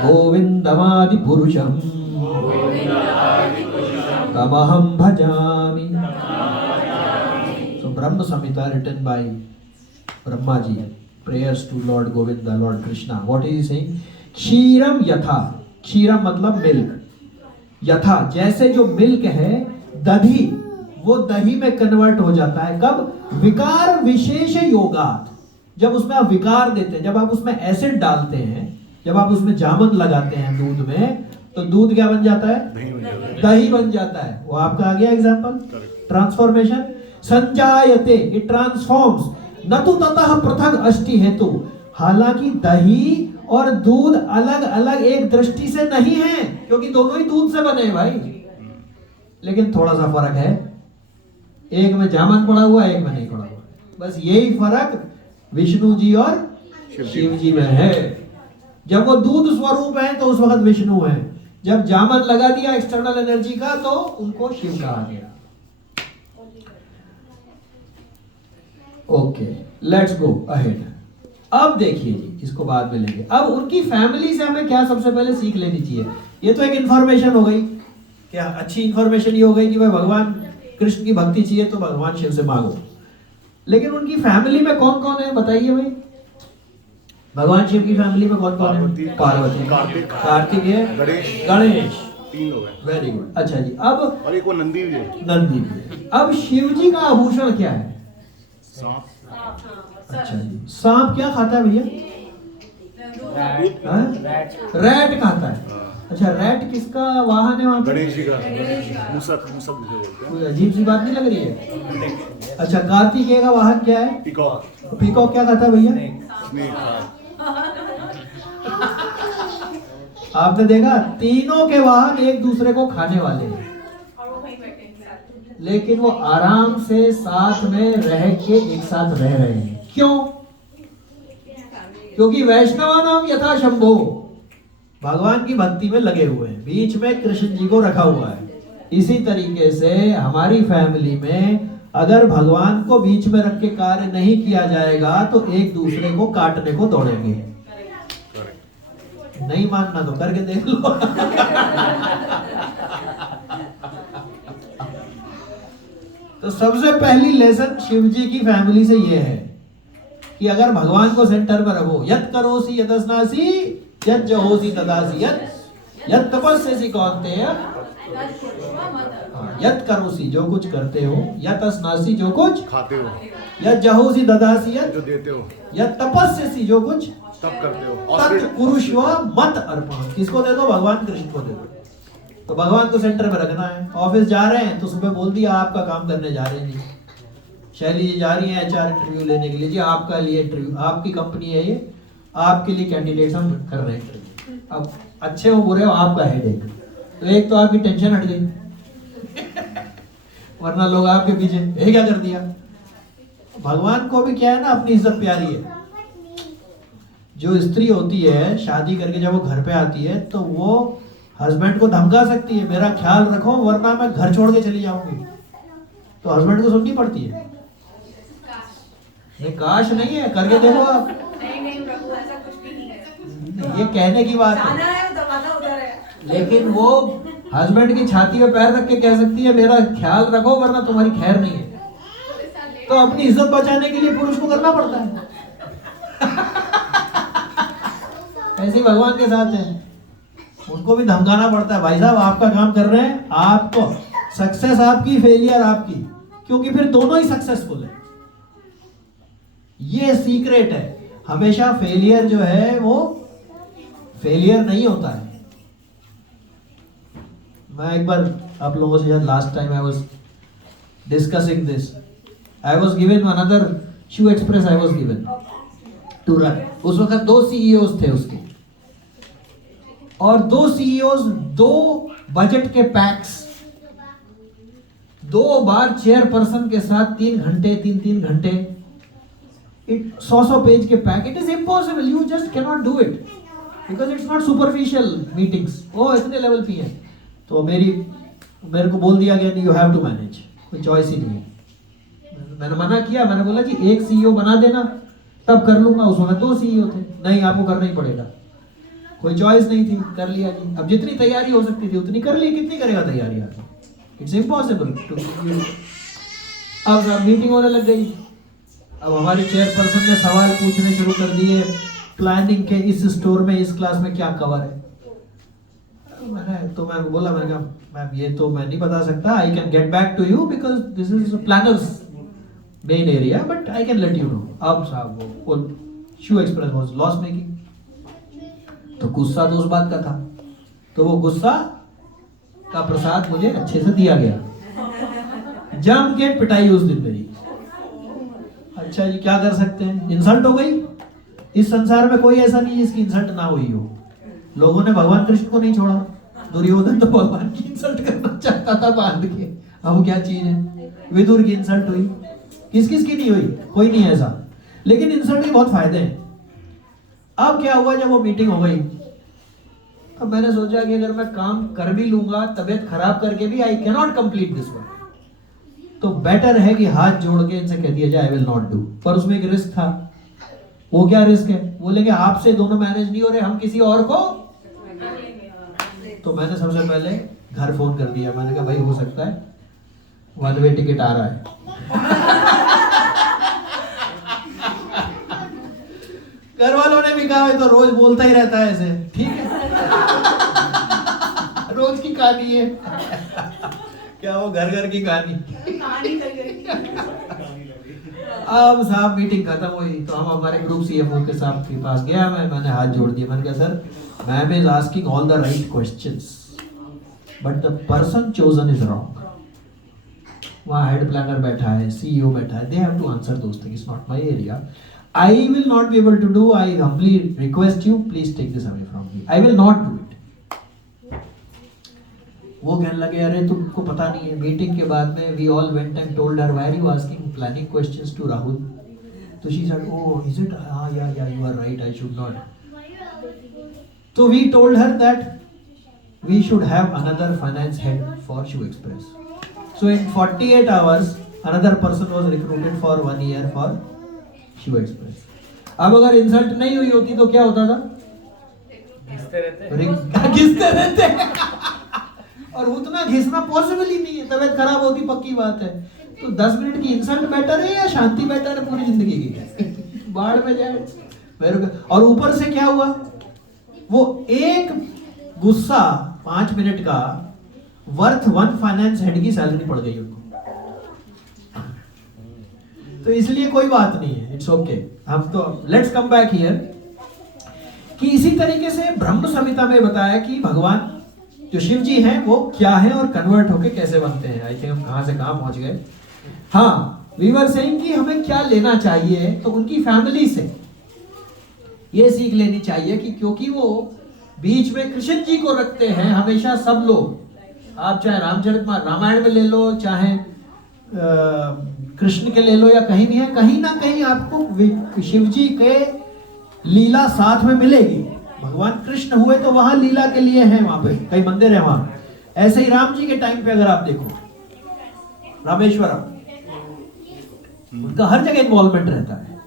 गोविन्दमादि पुरुषम् तमहं भजामि. So Brahma Samhita written by Brahma ji, prayers to Lord Govinda, Lord Krishna. What is he saying? क्षीरम यथा. क्षीरम मतलब मिल्क. यथा जैसे जो मिल्क है, दही वो दही में कन्वर्ट हो जाता है. कब? विकार विशेष योगात. जब उसमें आप विकार देते हैं, जब आप उसमें एसिड डालते हैं, जब आप उसमें जामन लगाते हैं दूध में, तो दूध क्या बन जाता है? दही बन जाता है. वो आपका आ गया एग्जाम्पल. ट्रांसफॉर्मेशन. संजायते, इट ट्रांसफॉर्म्स. न तो ततः पृथक अष्टि हेतु. हालांकि दही और दूध अलग अलग एक दृष्टि से नहीं है, क्योंकि दोनों ही दूध से बने हैं भाई. लेकिन थोड़ा सा फर्क है. एक में जामन पड़ा हुआ है, एक में नहीं पड़ा हुआ. बस यही फर्क विष्णु जी और शिव जी में है. जब वो दूध स्वरूप है तो उस वक्त विष्णु है. जब जामन लगा दिया एक्सटर्नल एनर्जी का तो उनको शिव कहा गया. Okay, let's go ahead. अब देखिए जी, इसको बाद में लेंगे. अब उनकी फैमिली से हमें क्या सबसे पहले सीख लेनी चाहिए. ये तो एक इंफॉर्मेशन हो गई. क्या अच्छी इंफॉर्मेशन ये हो गई कि भाई भगवान कृष्ण की भक्ति चाहिए तो भगवान शिव से मांगो. लेकिन उनकी फैमिली में कौन कौन है बताइए भाई. भगवान शिव की फैमिली में कौन कौन है? पार्वती, कार्तिक है, गणेश. 3 लोग हैं. Very good. अच्छा जी, अब और एक वो नंदी भी है. नंदी भी है. अब शिव जी का आभूषण क्या है? सांप. अच्छा जी, सांप क्या खाता है भैया? रैट खाता है. अच्छा, रैट किसका वाहन है वहां पे? गणेश जी का. मूसक जिसे बोलते हैं. कोई अजीब सी बात नहीं लग रही है. अच्छा, कार्तिकेय का वाहन क्या है? पीकॉक. पीकॉक क्या खाता है भैया? स्नेक. आपने देखा तीनों के वाहन एक दूसरे को खाने वाले हैं. और वो वहीं बैठे हैं. लेकिन वो आराम से साथ में रह के एक साथ रह रहे हैं। क्यों? क्योंकि वैष्णवा नाम यथा शंभो, भगवान की भक्ति में लगे हुए हैं, बीच में कृष्ण जी को रखा हुआ है। इसी तरीके से हमारी फैमिली में अगर भगवान को बीच में रख के कार्य नहीं किया जाएगा तो एक दूसरे को काटने को दौड़ेंगे। नहीं मानना तो करके देख लो। तो सबसे पहली लेसन शिव जी की फैमिली से ये है कि अगर भगवान को सेंटर में रखो, यत करोसी यतस्नासी यत जहोसी तदासी यत तपस्यसि कौन्तेय, यत करोसी जो कुछ करते हो, यत स्नासी जो कुछ खाते हो, यत जहोसी ददासी जो देते हो, यत तपस्यसि जो कुछ तब करते हो। तत् कुरुष्व मत अर्पण। किसको दे दो? भगवान कृष्ण को दे दो। तो भगवान को सेंटर में रखना है। ऑफिस जा रहे हैं तो सुबह बोल दिया आपका काम करने जा रहे हैं। जी शैली जी जा रही है एचआर इंटरव्यू लेने के लिए, जी आपका लिए इंटरव्यू, आपकी कंपनी है ये, आपके लिए कैंडिडेट्स हम कर रहे हैं इंटरव्यू। अब अच्छे हो बुरे हो आपका हेडेक, तो एक तो आपकी टेंशन हट गई। वरना लोग आपके पीछे ये क्या कर दिया। भगवान को भी क्या है ना, अपनी इज्जत प्यारी है। जो स्त्री होती है शादी करके जब वो घर पे आती है तो वो हस्बैंड को धमका सकती है, मेरा ख्याल रखो वरना मैं घर छोड़ के चली जाऊंगी। तो हस्बैंड को सुननी पड़ती है। नहीं काश नहीं है, करके देखो आप। नहीं प्रभु ऐसा कुछ भी नहीं है। ये कहने की बात जाना है, है दरवाजा उधर है। लेकिन वो हस्बैंड की छाती पे पैर रख के कह सकती है मेरा ख्याल रखो वरना तुम्हारी खैर नहीं है। तो अपनी इज्जत बचाने के लिए पुरुष को करना पड़ता है। ऐसे ही भगवान के साथ है, उनको भी धमकाना पड़ता है, भाई साहब आपका काम कर रहे हैं, आपको सक्सेस आपकी, फेलियर आपकी, क्योंकि फिर दोनों ही सक्सेसफुल है। ये सीक्रेट है। हमेशा फेलियर जो है वो फेलियर नहीं होता है। मैं एक बार आप लोगों से last time I was discussing this, I was given another shoe express, I was given to run. उस वक्त 2 सीईओज थे उसके, और 2 सीईओज 2 बजट के पैक्स, 2 बार चेयरपर्सन के साथ 3 घंटे 100 पेज के pack. It is impossible, you just cannot do it because it's not superficial meetings. वो इतने लेवल पे है। तो मेरे को बोल दिया गया यू हैव टू मैनेज, कोई चॉइस ही नहीं है। मैंने मना किया, मैंने बोला जी एक सीईओ बना देना तब कर लूंगा। उस वक्त 2 सीईओ थे, नहीं आपको करना ही पड़ेगा, कोई चॉइस नहीं थी, कर लिया जी। अब जितनी तैयारी हो सकती थी उतनी कर ली, कितनी करेगा तैयारी आगे, इट्स इम्पॉसिबल टू। अब मीटिंग होने लग गई। अब हमारे चेयरपर्सन ने सवाल पूछने शुरू कर दिए प्लानिंग के, इस स्टोर में इस क्लास में क्या कवर है। मैंने बोला, मैंने कहा मैम ये तो मैं नहीं बता सकता, I can get back to you because this is planners main area, but I can let you know. अब साहब वो shoe express was loss making. तो गुस्सा तो उस बात का था, तो वो गुस्सा का प्रसाद मुझे अच्छे से दिया गया। जम के पिटाई उस दिन मेरी। अच्छा जी क्या कर सकते हैं, इंसल्ट हो गई। इस संसार में कोई ऐसा नहीं जिसकी इंसल्ट ना हुई हो। लोगों ने भगवान कृष्ण को नहीं छोड़ा, दुर्योधन तो भगवान की इंसल्ट करना चाहता था बांध के। अब क्या चीज है, विदुर की इंसल्ट हुई, किस किस की नहीं हुई, कोई नहीं ऐसा। लेकिन इंसल्ट के बहुत फायदे हैं। अब क्या हुआ, जब वो मीटिंग हो गई अब मैंने सोचा कि अगर मैं काम कर भी लूंगा तबीयत खराब करके भी, I can not complete this work, तो बेटर है कि हाथ जोड़ के इनसे कह दिया जाए आई विल नॉट डू। पर उसमें एक रिस्क था। वो क्या रिस्क है, बोलेंगे आपसे दोनों मैनेज नहीं हो रहे, हम किसी और को। तो मैंने सबसे पहले घर फोन कर दिया। मैंने कहा भाई हो सकता है 1 वे टिकट आ रहा है। घर वालों ने भी कहा तो रोज बोलता ही रहता है ऐसे, ठीक है। रोज की कहानी है। क्या वो घर घर की कहानी। कहानी कर गई। अब साहब मीटिंग खत्म हुई तो हम हमारे ग्रुप सीएफओ के साहब के पास गया। मैंने हाथ जोड़ दिया। मैंने कहा sir ma'am is asking all the right questions but the person chosen is wrong. वहाँ हेड प्लानर बैठा है, सीईओ बैठा है, they have to answer those things, not my area. I will not be able to do. I humbly request you, please take this away from me. I will not do it. वो कहने लगे अरे तुमको पता नहीं है, meeting के बाद में we all went and told her why are you asking planning questions to Rahul. तो she said oh is it, हाँ yeah you are right, I should not. तो we told her that we should have another finance head for Shiv express. So in 48 hours another person was recruited for 1 year for Shiv express. अब अगर insult नहीं हुई होती तो क्या होता था? घिसते रहते और उतना घिसना पॉसिबल ही नहीं है, तबीयत खराब होती पक्की बात है. तो 10 मिनट की इंसल्ट बेटर है या शांति बेटर है पूरी जिंदगी की? बाढ़ में जाए. और ऊपर से क्या हुआ, वो एक गुस्सा 5 मिनट का वर्थ 1 फाइनेंस हेड की सैलरी पड़ गई उनको. तो इसलिए कोई बात नहीं है, इट्स ओके. हम तो लेट्स कम बैक हियर कि इसी तरीके से ब्रह्म संहिता में बताया कि भगवान जो शिव जी हैं वो क्या है और कन्वर्ट होके कैसे बनते हैं. आई थिंक हम कहां से कहां पहुंच गए. हाँ, वी वर सेइंग कि हमें क्या लेना चाहिए, तो उनकी फैमिली से ये सीख लेनी चाहिए कि क्योंकि वो बीच में कृष्ण जी को रखते हैं हमेशा सब लोग. आप चाहे रामचरितमानस रामायण में ले लो, चाहे कृष्ण के ले लो, या कहीं भी है, कहीं ना कहीं आपको शिव जी के लीला साथ में मिलेगी. भगवान कृष्ण हुए तो वहां लीला के लिए हैं, वहां पे कई मंदिर है वहां. ऐसे ही राम जी के टाइम पे अगर आप देखो रामेश्वरम, उनका हर जगह इन्वॉल्वमेंट रहता है.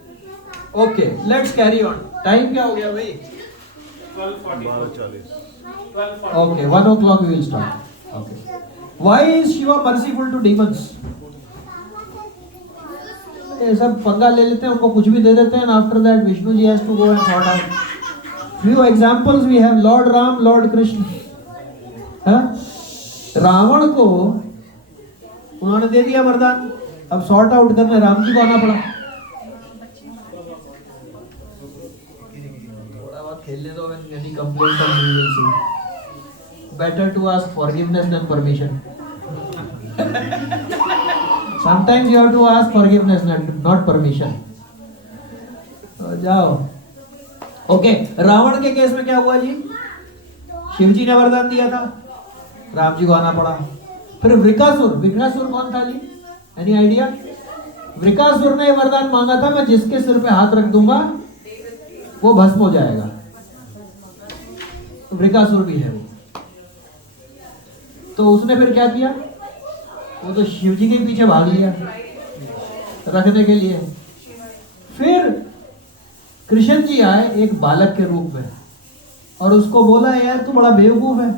Okay, let's carry on. Time क्या हो गया भाई? 12:40. Okay, 1 o'clock we will start. Okay. Why is Shiva merciful to demons? ये सब पंगा ले लेते हैं, उनको कुछ भी दे देते हैं, and after that Vishnu ji has to go and sort out. Few examples we have. Lord Ram, Lord Krishna. हाँ? रावण को उन्होंने दे दिया वरदान, अब सॉर्ट आउट करने राम जी को आना पड़ा. थोड़ा बहुत खेलने दो, when any complaint comes we will see. Better to ask forgiveness than permission. Sometimes you have to ask forgiveness, not permission. तो जाओ. ओके, रावण के केस में क्या हुआ जी? शिव जी ने वरदान दिया था, राम जी को आना पड़ा. फिर वृकासुर, वृकासुर कौन था जी? Any idea? वृकासुर ने वरदान मांगा था, मैं जिसके सिर पे हाथ रख दूंगा वो भस्म हो जाएगा. वृकासुर भी है वो. तो उसने फिर क्या किया? वो तो शिव जी के पीछे भाग लिया रखने के लिए. फिर कृष्ण जी आए एक बालक के रूप में और उसको बोला यार तू बड़ा बेवकूफ है,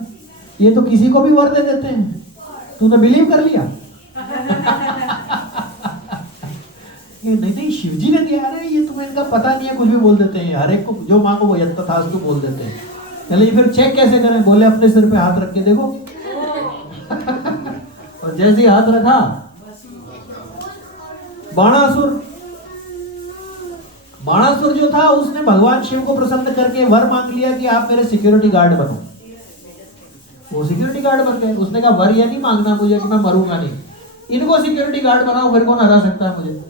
ये तो किसी को भी वर दे देते हैं, तूने बिलीव कर लिया? नहीं शिव जी ने दिया. अरे ये तुम्हें इनका पता नहीं है, कुछ भी बोल देते हैं, हर एक को जो मांगो वो यथास्थास्तु बोल देते हैं. चलिए फिर चेक कैसे करें? बोले अपने सिर पे हाथ रख के देखो. और जैसे ही हाथ रखा, बाणासुर जो था उसने भगवान शिव को प्रसन्न करके वर मांग लिया कि आप मेरे सिक्योरिटी गार्ड बनो. वो सिक्योरिटी गार्ड बन गए. उसने कहा वर ये नहीं मांगना मुझे कि मैं मरूंगा नहीं, इनको सिक्योरिटी गार्ड बनाओ, फिर कौन हरा सकता है मुझे.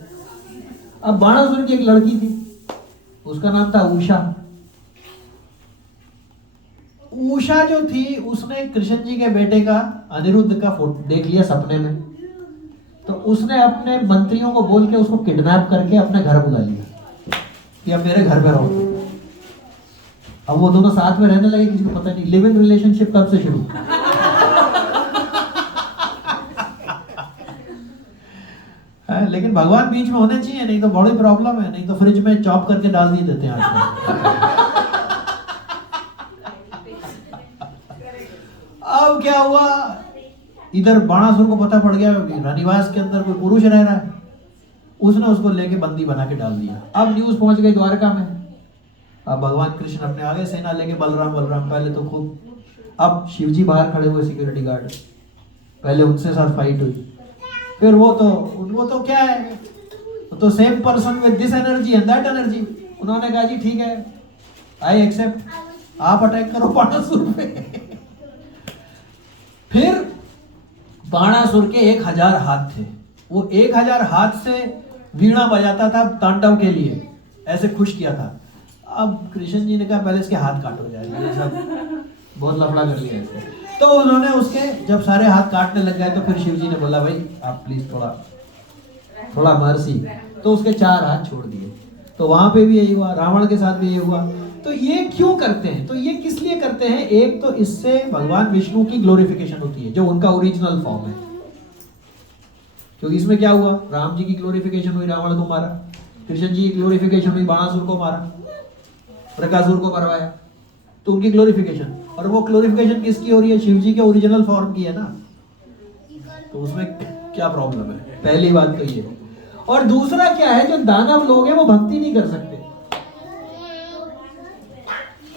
अब बाणासुर की एक लड़की थी, उसका नाम था उषा. उषा जो थी उसने कृष्ण जी के बेटे का अनिरुद्ध का फोटो देख लिया सपने में, तो उसने अपने मंत्रियों को बोल के उसको किडनैप करके अपने घर बुला लिया कि अब मेरे घर पे रहो. अब वो दोनों साथ में रहने लगे, किसी को पता नहीं. लिव इन रिलेशनशिप कब से शुरू? लेकिन भगवान बीच में होने चाहिए, नहीं तो बड़ी प्रॉब्लम है. नहीं तो फ्रिज में चॉप करके डाल दिए देते हैं आजकल. अब क्या हुआ, इधर बाणासुर को पता पड़ गया रानीवास के अंदर कोई पुरुष रह रहा है, उसने उसको लेके बंदी बना के डाल दिया. अब न्यूज पहुंच गई द्वारका में. अब भगवान कृष्ण अपने आगे सेना लेके बलराम पहले तो खूब. अब शिव जी बाहर खड़े हुए सिक्योरिटी गार्ड, पहले उनसे साथ फाइट हुई. फिर वो तो क्या है, वो तो same person with this energy and that energy. उन्होंने कहा जी ठीक है, आई एक्सेप्ट, आप अटैक करो बाणासुर पे. फिर बाणासुर के 1000 हाथ थे. वो 1000 हाथ से वीणा बजाता था तांडव के लिए, ऐसे खुश किया था. अब कृष्ण जी ने कहा पहले इसके हाथ काटो जाए, ये सब बहुत लफड़ा कर लिया इसने. तो उन्होंने उसके जब सारे हाथ काटने लग गए तो फिर शिव जी ने बोला भाई आप प्लीज थोड़ा मर्सी, तो उसके 4 हाथ छोड़ दिए। तो वहां पे भी यही हुआ, रावण के साथ भी यही हुआ। तो ये क्यों करते हैं? तो ये किस लिए करते हैं? एक तो इससे भगवान विष्णु की ग्लोरिफिकेशन होती है, जो उनका ओरिजिनल फॉर्म है। क्योंकि इसमें क्या हुआ, राम जी की ग्लोरिफिकेशन हुई, रावण को मारा। कृष्ण जी की ग्लोरिफिकेशन हुई, बाणासुर को मारा, प्रकासुर को मरवाया। तो उनकी ग्लोरिफिकेशन, और वो ग्लोरिफिकेशन किसकी हो रही है? शिव जी के ओरिजिनल फॉर्म की है ना। तो उसमें क्या प्रॉब्लम है? पहली बात तो ये। और दूसरा क्या है, जो दानव लोग हैं वो भक्ति नहीं कर सकते।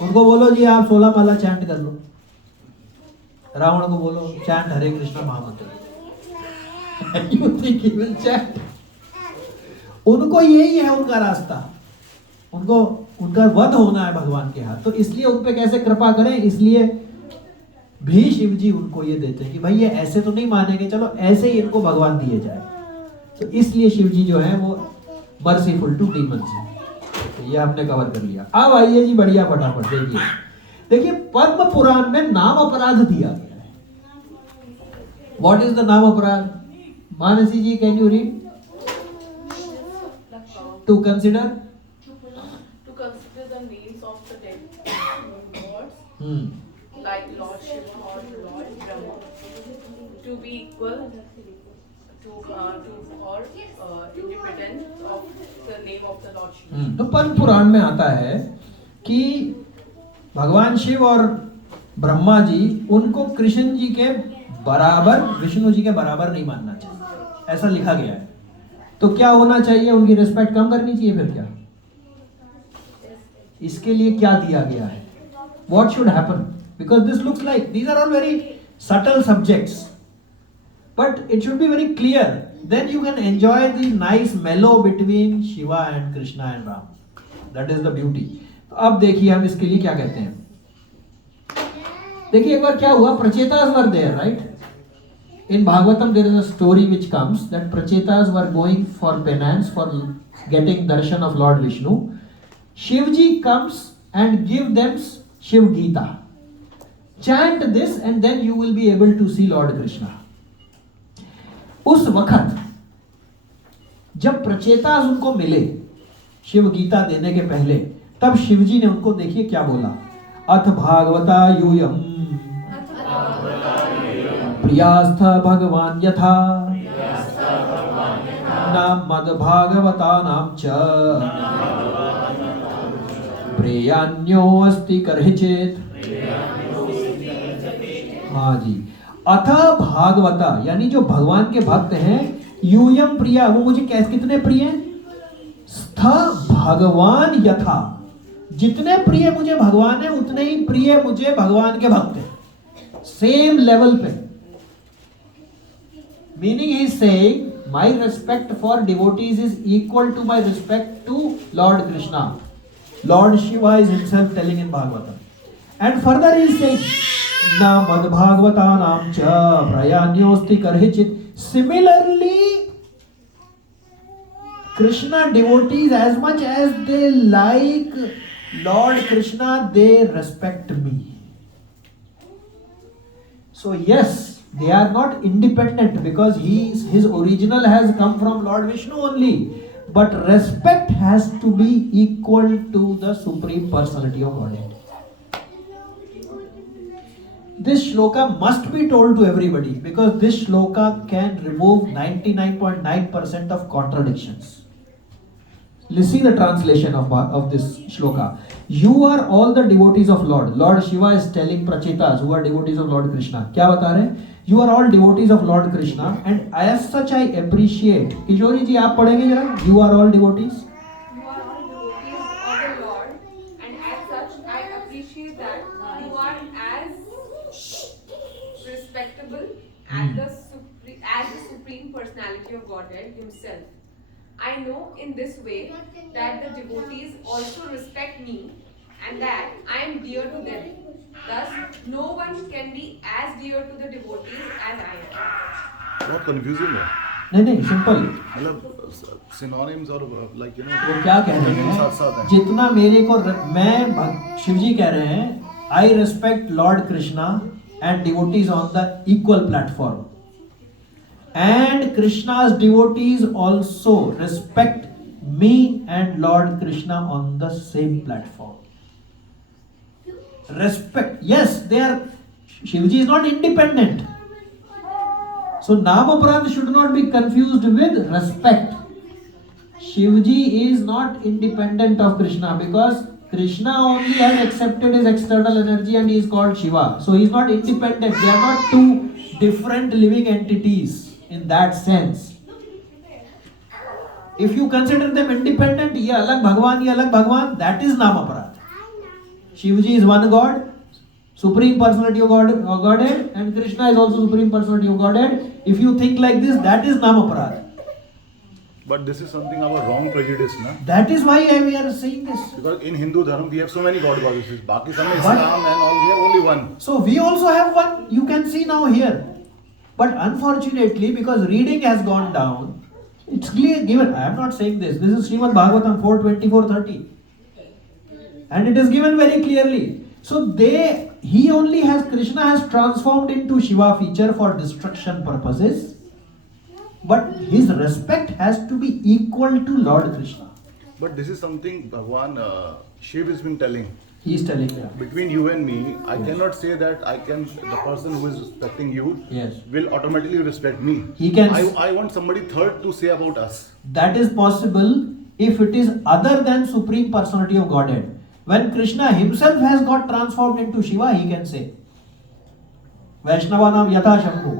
उनको बोलो जी आप 16 माला चैंट कर लो, रावण को बोलो चैंट हरे कृष्ण महामंत्र, you think he will chant? उनको यही है उनका रास्ता, उनको उनका वध होना है भगवान के हाथ। तो इसलिए उन पे कैसे कृपा करें, इसलिए भी शिव जी उनको ये देते हैं कि भाई ये ऐसे तो नहीं मानेंगे, चलो ऐसे ही इनको भगवान दिए जाए। तो इसलिए शिव जी जो है वो मर्सीफुल टू डीमंस है। तो ये हमने कवर कर लिया। अब आइए जी बढ़िया, फटाफट देखिए पद्म पुराण में नाम अपराध दिया गया है। व्हाट इज द नाम अपराध? Mansi ji, can you read? To consider the names of the dead gods, like Lord Shiva or Lord Brahma, to be equal to or independent of the name of the Lord Shiva. तो पद्म पुराण में आता है कि भगवान शिव और ब्रह्मा जी उनको कृष्ण जी के बराबर, विष्णु जी के बराबर नहीं मानना चाहिए, ऐसा लिखा गया है। तो क्या होना चाहिए? उनकी रिस्पेक्ट कम करनी चाहिए? फिर क्या? इसके लिए क्या दिया गया है? What should happen? Because this looks like these are all very subtle subjects, but it should be very clear. Then you can enjoy the nice mellow between Shiva and Krishna and Ram. That is the beauty. तो अब देखिए हम इसके लिए क्या कहते हैं। देखिए एक बार क्या हुआ, प्रचेतास were there, right? In Bhagavatam there is a story which comes that Prachetas were going for penance for getting darshan of Lord Vishnu. Shivji comes and give them Shiv Gita. Chant this and then you will be able to see Lord Krishna. उस वक्त जब प्रचेतास उनको मिले शिव गीता देने के पहले, तब शिवजी ने उनको देखिए क्या बोला, अथ भागवता यूयम प्रियास्थ भगवान यथा नाम मद भागवता नाम च प्रेयान्यो अस्ति करहिचित। हाँ जी, अथ भागवता यानी जो भगवान के भक्त हैं, यूयम प्रिया वो मुझे कितने प्रिय हैं? स्थ भगवान यथा, जितने प्रिय मुझे भगवान है उतने ही प्रिय मुझे भगवान के भक्त हैं, सेम लेवल पे। Meaning he is saying my respect for devotees is equal to my respect to lord Krishna. Lord Shiva is himself telling in Bhagavatam. And further he is saying, Na mad bhagavata nam cha prayanyosti karhichit. Similarly, Krishna devotees, as much as they like Lord Krishna, they respect me. So yes, they are not independent because his original has come from Lord Vishnu only. But respect has to be equal to the Supreme Personality of Godhead. This shloka must be told to everybody because this shloka can remove 99.9% of contradictions. Let's see the translation of this shloka. You are all the devotees of Lord. Lord Shiva is telling Prachetas who are devotees of Lord Krishna. क्या bata rahe? You are all devotees of Lord Krishna and as such I appreciate. Kishori ji आप पढ़ेंगे जरा. You are all devotees. You are all devotees of the Lord, and as such I appreciate that you are as respectable as the Supreme Personality of Godhead Himself. I know in this way that the devotees also respect me and that I am dear to them. Thus, no one can be as dear to the devotees as I am. बहुत confusing है। नहीं simple, मतलब synonyms और like you know वो क्या कह रहे साथ साथ हैं, हैं। जितना मेरे को मैं शिवजी कह रहे हैं, I respect Lord Krishna and devotees on the equal platform. And Krishna's devotees also respect me and Lord Krishna on the same platform. Respect. Yes, they are. Shivji is not independent. So Namaprad should not be confused with respect. Shivji is not independent of Krishna because Krishna only has accepted his external energy and he is called Shiva. So he is not independent. They are not two different living entities in that sense. If you consider them independent, ye alag Bhagwan, that is Namaprad. Shivji is one God, Supreme Personality of Godhead, and Krishna is also Supreme Personality of Godhead. If you think like this, that is Namaprad. But this is something our wrong prejudice, na? That is why we are saying this. Because in Hindu Dharma we have so many god goddesses. Baki some But- Islam and all, we have only one. So we also have one, you can see now here. But unfortunately, because reading has gone down, it's clear given. I am not saying this. This is Srimad Bhagavatam 4:24-30. And it is given very clearly. So Krishna has transformed into Shiva feature for destruction purposes. But his respect has to be equal to Lord Krishna. But this is something Bhagwan Shiv has been telling. He is telling me. Between you and me, I cannot say that the person who is respecting you Yes. will automatically respect me. He can. I want somebody third to say about us. That is possible if it is other than Supreme Personality of Godhead. When Krishna himself has got transformed into Shiva, he can say, Vaishnavanam Yatha Shambhu.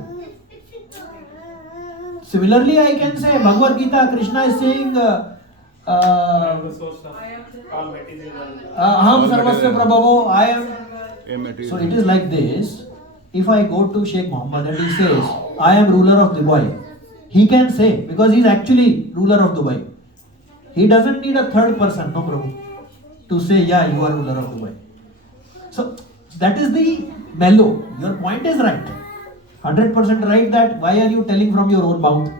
Similarly, I can say, Bhagavad Gita, Krishna is saying, I am the source of all material. Aham Sarvasya Prabhavo, I am. Immaterial. So it is like this. If I go to Sheikh Muhammad and he says, I am ruler of Dubai, he can say, because he is actually ruler of Dubai. He doesn't need a third person, no Prabhu, to say, yeah, you are ruler of Dubai. So that is the mellow. Your point is right. 100% right that why are you telling from your own mouth?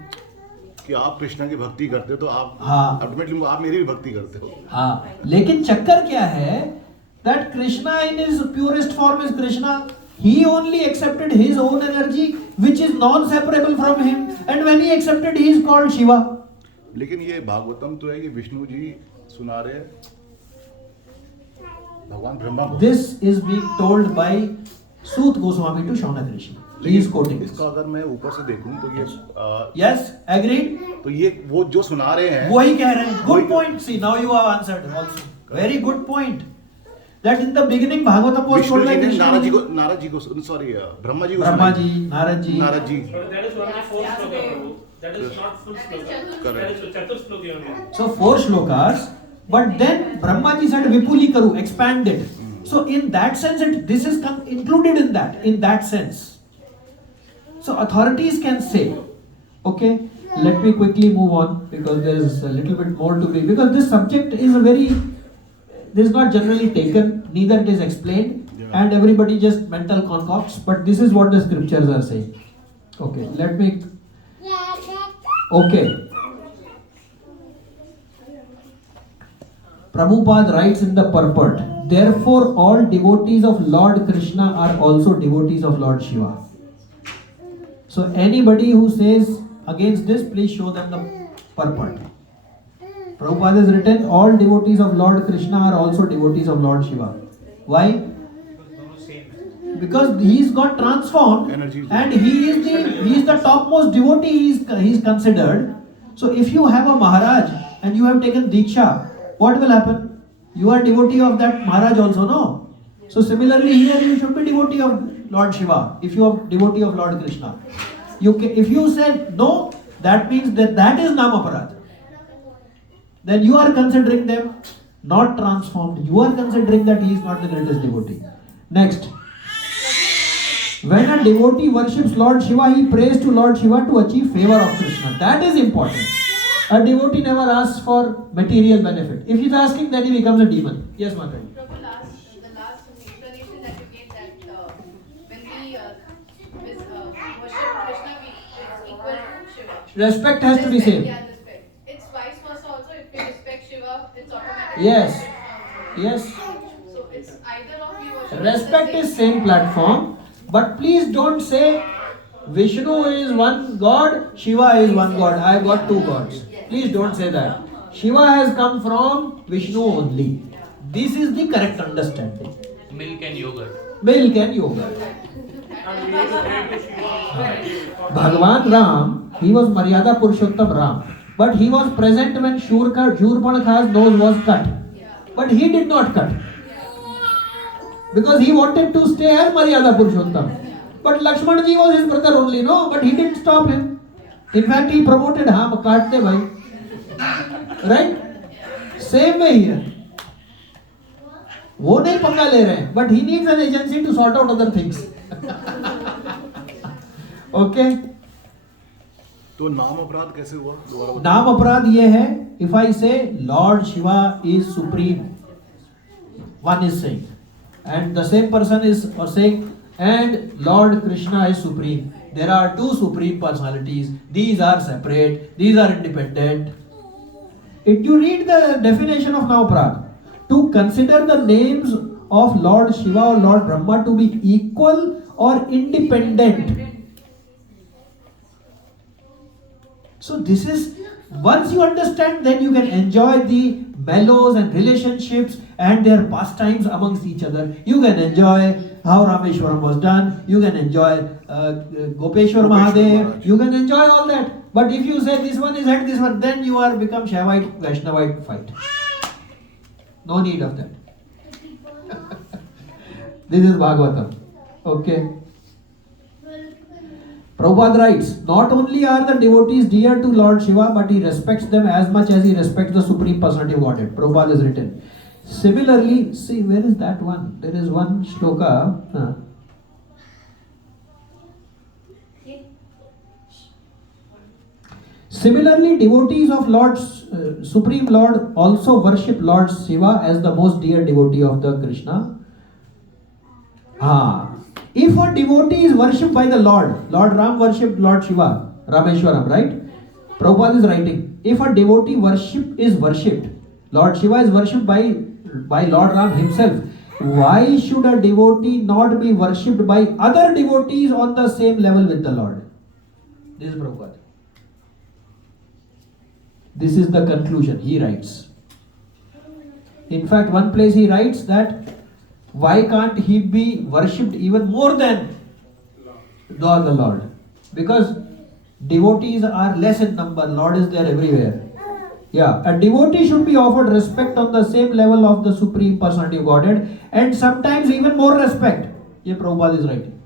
कि आप कृष्णा की भक्ति करते हो तो आप हाँ। Ultimately आप मेरी भी भक्ति करते हो. हाँ, लेकिन चक्कर क्या है? That Krishna in his purest form is Krishna. He only accepted his own energy, which is non-separable from him. And when he accepted, he is called Shiva. लेकिन ये भागवतम तो है कि विष्णु जी सुना रहे भगवान ब्रह्मा को. This is being told by Sut Goswami to Shaunak Rishi. He is quoting this. इसको अगर मैं ऊपर से देखूं तो ये Yes, agreed? तो ये वो जो सुना रहे हैं वही कह रहे हैं. Good point. See, now you have answered also. Very good point. That in the beginning, Bhagavatam was Vishnu told ji like ने Vishnu. नारद जी को सॉरी ब्रह्मा जी को Brahma सुनाई. ji, Narad ji. Narad ji. But that is only 4 sloka, Prabhu. That is not full sloka. Correct. That is Chatur sloki only. So 4 shlokas, but then Brahma ji said Vipuli Karu, expand it. So in that sense, this is included in that sense. So authorities can say, okay, let me quickly move on because there is a little bit more to be, because this subject is this is not generally taken, neither it is explained, and everybody just mental concocts, but this is what the scriptures are saying. Okay, okay. Prabhupada writes in the purport, therefore all devotees of Lord Krishna are also devotees of Lord Shiva. So anybody who says against this, please show them the purport. Prabhupada has written, all devotees of Lord Krishna are also devotees of Lord Shiva. Why? Because he's got transformed Energy. and he is the topmost devotee he is considered. So if you have a Maharaj and you have taken Diksha, what will happen? You are devotee of that Maharaj also, no? So similarly here you should be devotee of Lord Shiva if you are devotee of Lord Krishna. If you said no, that means that is Namaparad. Then you are considering them not transformed. You are considering that he is not the greatest devotee. Next. When a devotee worships Lord Shiva, he prays to Lord Shiva to achieve favor of Krishna. That is important. A devotee never asks for material benefit. If he is asking, then he becomes a demon. Yes, Mataji. From the last explanation that you gave, that when we worship Krishna, it's equal to Shiva. Respect has to be same. Yeah, respect. It's vice versa also. If we respect Shiva, it's automatically. Yes. Yes. So it's either of you worship. Respect is same platform, But please don't say Vishnu is one god, Shiva is one god. I have got two gods. Please don't say that. Shiva has come from Vishnu only. This is the correct understanding. Milk and yogurt. Milk and yogurt. Bhagwan Ram, he was Maryada Purushottam Ram. But he was present when Shurpanakha's nose was cut. But he did not cut. Because he wanted to stay as Maryada Purushottam. But Lakshman ji was his brother only, no? But he didn't stop him. In fact, he promoted, हाँ काट दे भाई. Right? Same way here. वो नहीं पंगा ले रहे हैं, but he needs an agency to sort out other things. Okay? तो नाम अपराध कैसे हुआ दोबारा बताओ। नाम अपराध ये है, if I say Lord Shiva is supreme, one is saying, and the same person is saying, and Lord Krishna is supreme. There are two supreme personalities. These are separate. These are independent. If you read the definition of Navaprad, to consider the names of Lord Shiva or Lord Brahma to be equal or independent. So this is, once you understand, then you can enjoy the mellows and relationships and their pastimes amongst each other. You can enjoy how Rameshwaram was done. You can enjoy Gopeshwar Mahadev. Maharaj. You can enjoy all that. But if you say this one is head, this one, then you are become Shaivite, Vaishnavite fight. No need of that. This is Bhagavatam. Okay. Prabhupada writes, not only are the devotees dear to Lord Shiva, but he respects them as much as he respects the Supreme Personality of Godhead. Prabhupada has written. Similarly, see, where is that one? There is one shloka. Similarly, devotees of Supreme Lord also worship Lord Shiva as the most dear devotee of the Krishna. If a devotee is worshipped by the Lord Ram worshipped Lord Shiva, Rameshwaram, right? Prabhupada is writing, if a devotee is worshipped, Lord Shiva is worshipped by Lord Ram himself, why should a devotee not be worshipped by other devotees on the same level with the Lord? This is Prabhupada. This is the conclusion he writes. In fact, one place he writes that why can't he be worshipped even more than the Lord? Because devotees are less in number, Lord is there everywhere. Yeah, a devotee should be offered respect on the same level of the Supreme Personality of Godhead, and sometimes even more respect. Ye Prabhupada is writing.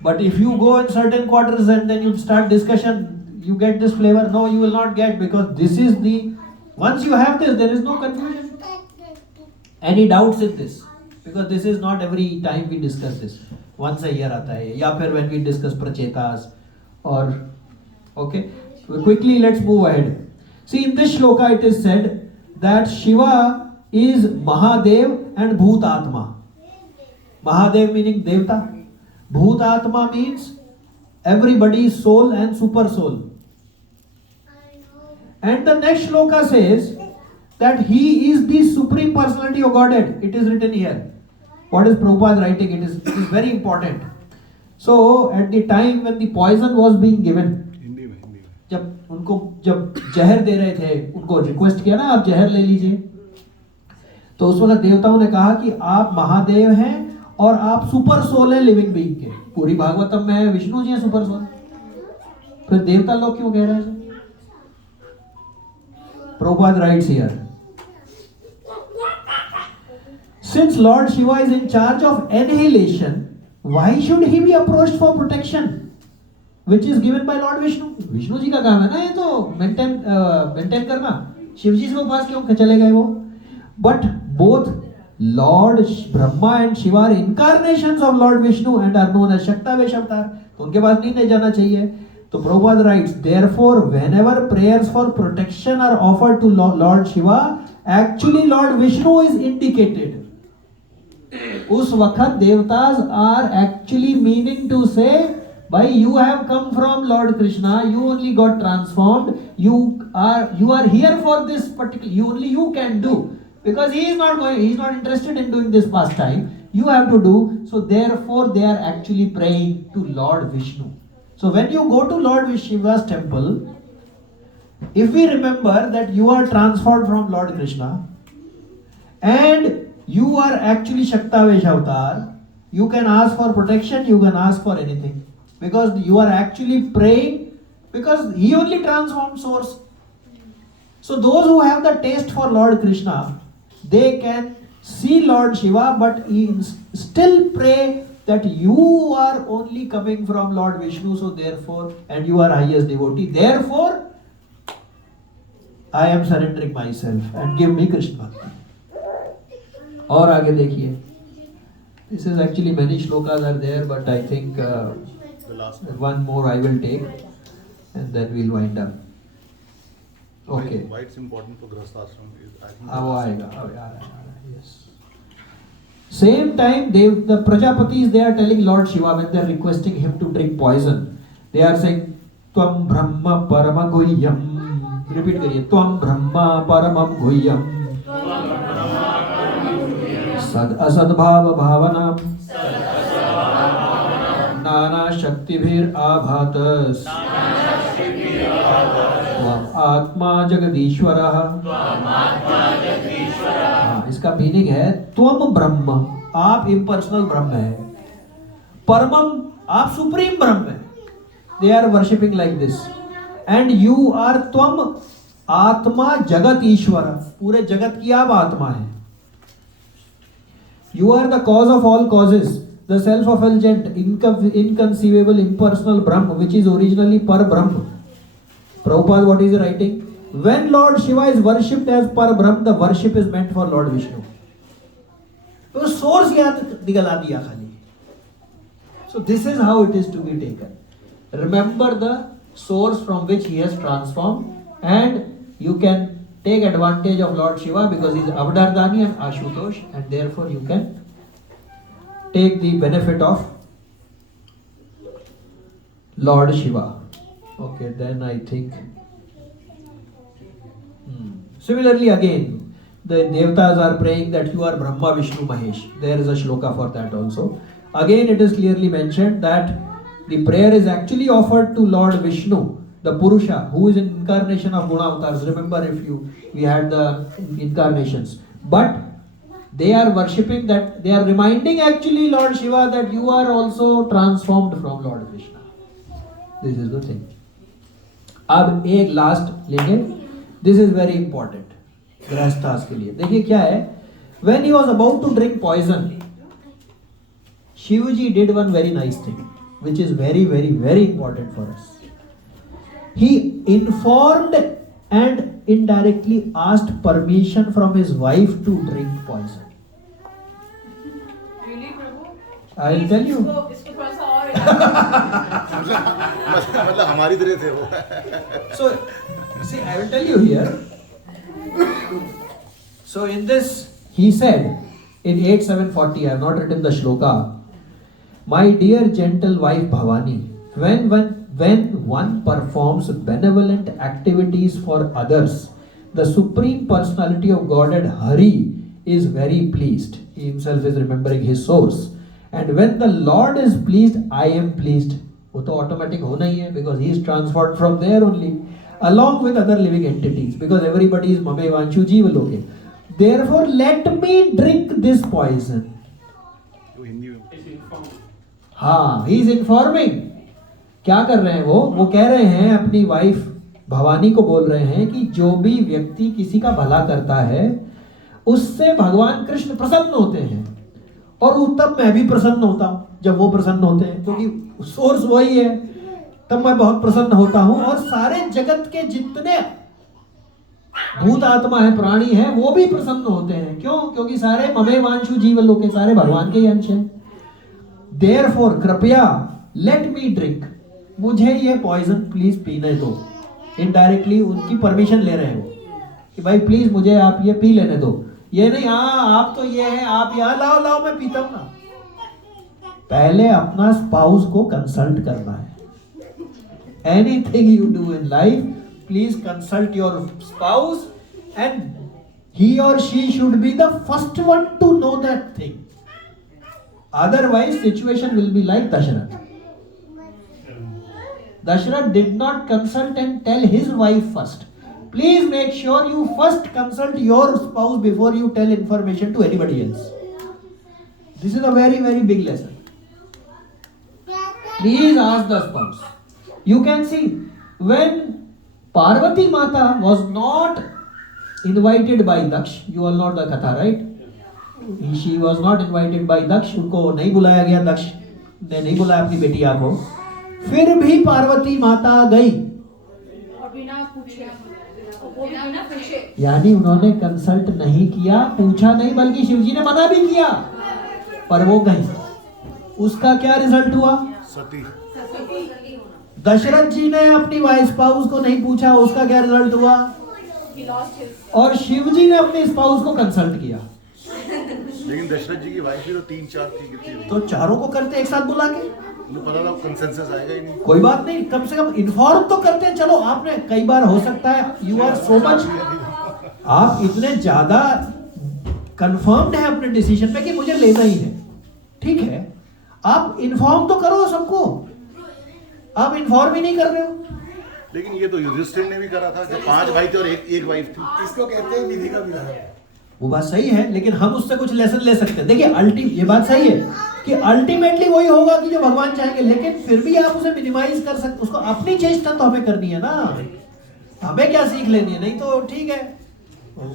But if you go in certain quarters and then you start discussion, you get this flavor. No, you will not get, because this is once you have this, there is no confusion. Any doubts in this? Because this is not every time we discuss this. Once a year aata hai. Ya phir when we discuss prachetas or, okay. Quickly, let's move ahead. See, in this shloka it is said that Shiva is Mahadev and Bhutatma. Mahadev meaning Devta. Bhutatma means everybody's soul and super soul. And the next shloka says that he is the Supreme Personality of Godhead. It is written here. What is Prabhupada writing? It is very important. So, at the time when the poison was being given, जब जहर दे रहे थे, उनको request किया ना आप जहर ले लीजिए, तो उस वक्त देवताओं ने कहा कि आप महादेव हैं और आप सुपर सोल हैं लिविंग बीइंग के. पूरी भागवतम में विष्णु जी हैं सुपर सोल. फिर देवता लोग क्यों कह रहे हैं? Prabhupada writes here, since Lord Shiva is in charge of annihilation, why should he be approached for protection, which is given by Lord Vishnu? Vishnu ji का काम है ना ये तो मेंटेन करना. शिव जी के पास क्यों चले गए वो? But both Lord Brahma and Shiva are incarnations of Lord Vishnu and are known as Shaktavesh avatar. तो उनके पास नहीं जाना चाहिए. तो Prabhupada writes, therefore, whenever prayers for protection are offered to Lord Shiva, actually Lord Vishnu is indicated. उस वक्त देवतास are actually meaning to say, by you have come from Lord Krishna, you only got transformed, you are here for this particular, only you can do, because he is not interested in doing this pastime. you have to do. So therefore they are actually praying to Lord Vishnu. So when you go to Lord Shiva's temple, if we remember that you are transformed from Lord Krishna and you are actually Shaktavesh avatar, you can ask for protection, you can ask for anything, because you are actually praying, because he only transformed source. So those who have the taste for Lord Krishna, they can see Lord Shiva, but he still pray that you are only coming from Lord Vishnu, so therefore, and you are highest devotee, therefore I am surrendering myself and give me Krishna Bhakti. और आगे देखिए, this is actually many shlokas are there, but I think The last one. one more I will take and then we'll wind up. Okay. Why it's important for Grihasthashram is, I think. अब आएगा, yes. Same time, the Prajapatis, they are telling Lord Shiva when they are requesting him to drink poison. They are saying, Tvam Brahma Parama Guhyam. Repeat करिए, Tvam Brahma Paramam Guhyam. सद असद्भाव भावनाम नाना शक्तिभिर आभातस त्वम् आत्मा जगदीश्वरः। इसका meaning है त्वम ब्रह्म, आप impersonal ब्रह्म है, परमम, आप सुप्रीम ब्रह्म है। They are worshipping like this, and you are त्वम आत्मा जगत ईश्वर, पूरे जगत की आप आत्मा है। You are the cause of all causes, the self-effulgent, inconceivable, impersonal Brahma, which is originally Par Brahma. Prabhupada, what is he writing? When Lord Shiva is worshipped as Par Brahma, the worship is meant for Lord Vishnu. तो source याद दिखला दिया खाली. So this is how it is to be taken. Remember the source from which he has transformed, and you can take advantage of Lord Shiva because he is Avdardani and Ashutosh, and therefore you can take the benefit of Lord Shiva. Okay, then I think. Similarly, again, the Devatas are praying that you are Brahma, Vishnu, Mahesh. There is a shloka for that also. Again, it is clearly mentioned that the prayer is actually offered to Lord Vishnu, the Purusha, who is an incarnation of Guna avatars. Remember, we had the incarnations. But they are worshipping that, they are reminding actually Lord Shiva that you are also transformed from Lord Krishna. This is the thing. अब एक last लेंगे. This is very important. गृहस्थास के लिए. देखिए क्या है. When he was about to drink poison, Shivaji did one very nice thing, which is very, very, very important for us. He informed and indirectly asked permission from his wife to drink poison. Really, Prabhu? I will tell you. इसको थोड़ा सा और मतलब हमारी तरह थे वो. So, see, I will tell you here. So, in this, he said in 8740, I have not written the shloka. My dear gentle wife Bhavani, when one performs benevolent activities for others, the Supreme Personality of Godhead Hari is very pleased. He himself is remembering his source. And when the Lord is pleased, I am pleased. वो तो automatic होना ही है, because he is transformed from there only, along with other living entities, because everybody is Mame Vanshu Jiva Loke. Therefore, let me drink this poison. वो हिंदी में. हाँ, he is informing. क्या कर रहे हैं वो कह रहे हैं अपनी वाइफ भवानी को बोल रहे हैं कि जो भी व्यक्ति किसी का भला करता है उससे भगवान कृष्ण प्रसन्न होते हैं, और तब मैं भी प्रसन्न होता हूँ जब वो प्रसन्न होते हैं, क्योंकि सोर्स वही है, तब मैं बहुत प्रसन्न होता हूँ। और सारे जगत के जितने भूत आत्मा है, प्राणी है, वो भी प्रसन्न होते हैं। क्यों? क्योंकि सारे ममे वांशु जीवलोक के सारे भगवान के ही अंश हैं। देयरफॉर कृपया लेट मी ड्रिंक, मुझे ये पॉइजन प्लीज पीने दो। इनडायरेक्टली उनकी परमिशन ले रहे हैं वो कि भाई प्लीज मुझे आप ये पी लेने दो। ये नहीं आप तो ये है, आप यहाँ लाओ मैं पीता हूं ना। पहले अपना स्पाउस को कंसल्ट करना है। Anything you do in life, please consult your spouse, and he or she should be the first one to know that thing. Otherwise, situation will be like Dashrath. Dashrath did not consult and tell his wife first. Please make sure you first consult your spouse before you tell information to anybody else. This is a very, very big lesson. Please ask the spouse. You can see when Parvati Mata was not invited by Daksh, you all know the katha, right? She was not invited by Daksh, उनको नहीं बुलाया गया, दक्ष ने नहीं बुलाया अपनी बेटिया को, फिर भी पार्वती माता गई, और बिना पूछे, बिना पूछे, यानी उन्होंने कंसल्ट नहीं किया, पूछा नहीं, बल्कि शिवजी ने मना भी किया, पर वो गई. उसका क्या रिजल्ट हुआ? सती. दशरथ जी ने अपनी वाइफ स्पाउस को नहीं पूछा, उसका क्या रिजल्ट हुआ? he lost his. और शिवजी ने अपने स्पाउस को कंसल्ट किया. लेकिन दशरथ जी की वाइफ भी तो 3-4 थी, कितनी? तो चारों को करते एक साथ बुला के, मुझे पता था कंसेंसस आएगा ही नहीं. कोई बात नहीं, कम से कम इन्फॉर्म तो करते हैं. चलो आपने कई बार हो सकता है यू आर सो मच, आप इतने ज्यादा कंफर्म्ड है अपने डिसीजन पे कि मुझे लेना ही है, ठीक है, आप इन्फॉर्म तो करो सबको, आप इन्फॉर्म ही नहीं कर रहे हो. लेकिन ये तो युधिष्ठिर ने भी करा था, जब 5 भाई थे और एक वाइफ थी. इसको कहते हैं विधि का विधान. वो बात सही है, लेकिन हम उससे कुछ लेसन ले सकते हैं. देखिए ये बात सही है कि अल्टीमेटली वही होगा कि जो भगवान चाहेंगे, लेकिन फिर भी आप उसे मिनिमाइज कर सकते, उसको अपनी चेष्टा तो हमें करनी है ना, हमें क्या सीख लेनी है. नहीं तो ठीक है,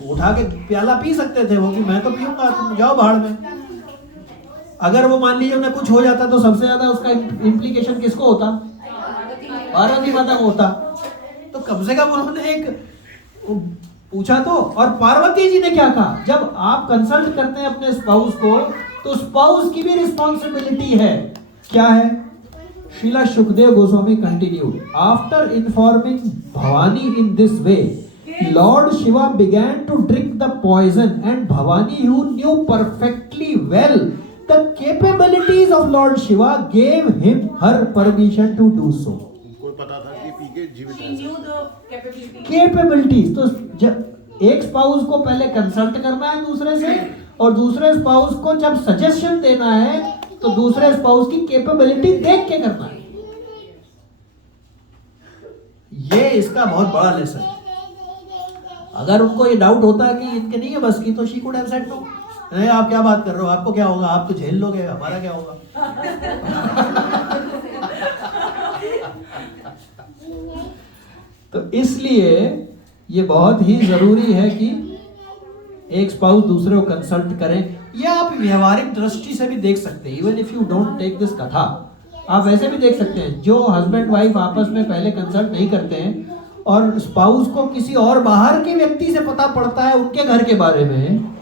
उठा के प्याला पी सकते थे वो कि मैं तो पीऊंगा, तुम जाओ भाड़ में. अगर वो मान लीजिए उन्हें कुछ हो जाता तो सबसे ज्यादा उसका इम्प्लीकेशन किसको होता? पार्वती माता को होता. तो कम से कम उन्होंने एक पूछा तो. और पार्वती जी ने क्या कहा, जब आप कंसल्ट करते हैं अपने स्पाउस को तो स्पाउस की भी रिस्पॉन्सिबिलिटी है. क्या है? Srila Sukhdev Goswami continued, after informing Bhavani in this way, Lord Shiva began to drink the poison, and Bhavani, who knew perfectly well the capabilities of Lord Shiva, gave him her permission to do so. उनको पता था कि P के जीवित She रह knew सकते. the capability. Capabilities. तो जब एक स्पाउस को पहले कंसल्ट करना है दूसरे से, और दूसरे स्पाउस को जब सजेशन देना है तो दूसरे स्पाउस की कैपेबिलिटी देख के करना है. ये इसका बहुत बड़ा लेसन है. अगर उनको ये डाउट होता है कि इनके नहीं है बस की, तो she could have said no. नहीं, आप क्या बात कर रहे हो, आपको क्या होगा, आप तो झेल लोगे, हमारा क्या होगा. तो इसलिए ये बहुत ही जरूरी है कि एक स्पाउस दूसरे को कंसल्ट करें. या आप व्यवहारिक दृष्टि से भी देख सकते हैं, even if you don't take this कथा, आप वैसे भी देख सकते हैं. जो हस्बैंड वाइफ आपस में पहले कंसल्ट नहीं करते हैं और स्पाउस को किसी और बाहर के व्यक्ति से पता पड़ता है उनके घर के बारे में,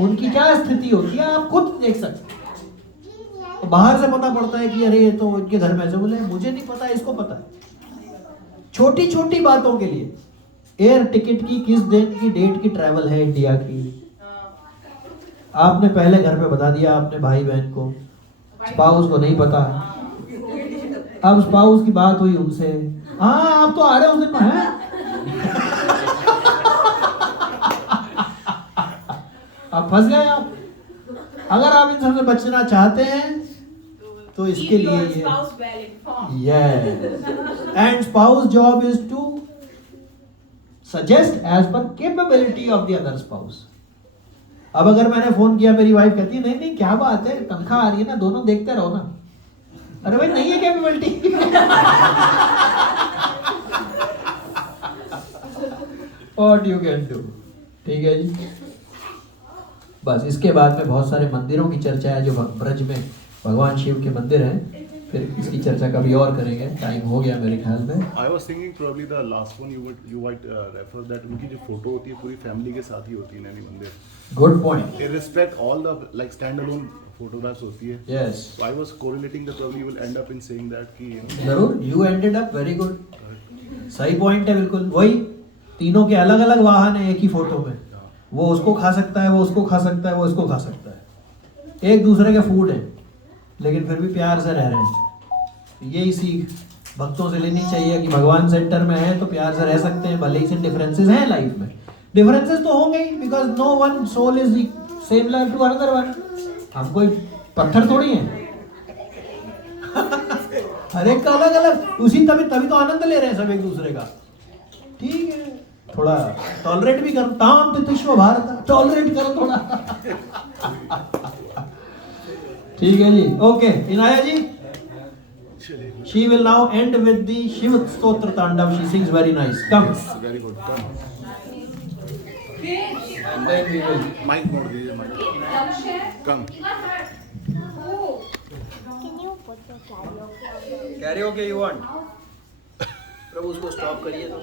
उनकी क्या स्थिति होती है आप खुद देख सकते हैं. बाहर से पता पड़ता है कि अरे ये तो इनके घर में ऐसे, बोले मुझे नहीं पता, इसको पता है. छोटी छोटी बातों के लिए, एयर टिकट की किस दिन की डेट की ट्रैवल है इंडिया की, आपने पहले घर पे बता दिया अपने भाई बहन को, स्पाउस को नहीं पता. अब स्पाउस की बात हुई उनसे, हाँ आप तो आ रहे हो उस दिन में, हैं? आप फंस गए. आप अगर आप इन सबसे बचना चाहते हैं तो इसके लिए ये and spouse job is to suggest as per capability of the other spouse. अब अगर मैंने फोन किया, मेरी वाइफ कहती है नहीं नहीं क्या बात है, तनख्वाह आ रही है ना, दोनों देखते रहो ना. अरे भाई नहीं है capability. What you can do. ठीक है जी. बस इसके बाद में बहुत सारे मंदिरों की चर्चा है जो ब्रज में भगवान शिव के मंदिर हैं, फिर इसकी चर्चा कभी और करेंगे, टाइम हो गया मेरे ख्याल में. I was thinking probably the last one you might refer that उनकी जो फोटो होती है पूरी फैमिली के साथ ही होती है नैनी मंदिर. Good point. Irrespect all the like standalone photographs होती है. Yes, So I was correlating that probably you will end up in saying that कि जरूर. You ended up very good. सही पॉइंट है बिल्कुल. वही तीनों के अलग अलग वाहन है एक ही फोटो में. वो उसको खा सकता है, वो उसको खा सकता है, वो इसको खा सकता है. एक दूसरे के फूड है लेकिन फिर भी प्यार से रह रहे हैं. यही सीख भक्तों से लेनी चाहिए कि भगवान सेंटर में है तो प्यार से रह सकते हैं, भले ही से डिफरेंसेस हैं लाइफ में. डिफरेंसेस तो होंगे ही, because no one soul is same life to another one. हम कोई पत्थर थोड़ी हैं। हर एक का अलग अलग, उसी तभी तभी तो आनंद ले रहे हैं सब एक दूसरे का। ठीक है, थोड़ा टॉलरेट भी करो, ताम पितुष्व भारत, टॉलरेट करो थोड़ा। ठीक है जी, okay. Inaya ji, she will now end with the Shiv Stotra Tandav. She sings very nice. Come. Very good. Come. And then we will. Mic more दीजिए, mic. Come. Karaoke you want? प्रभु उसको स्टॉप करिए तो।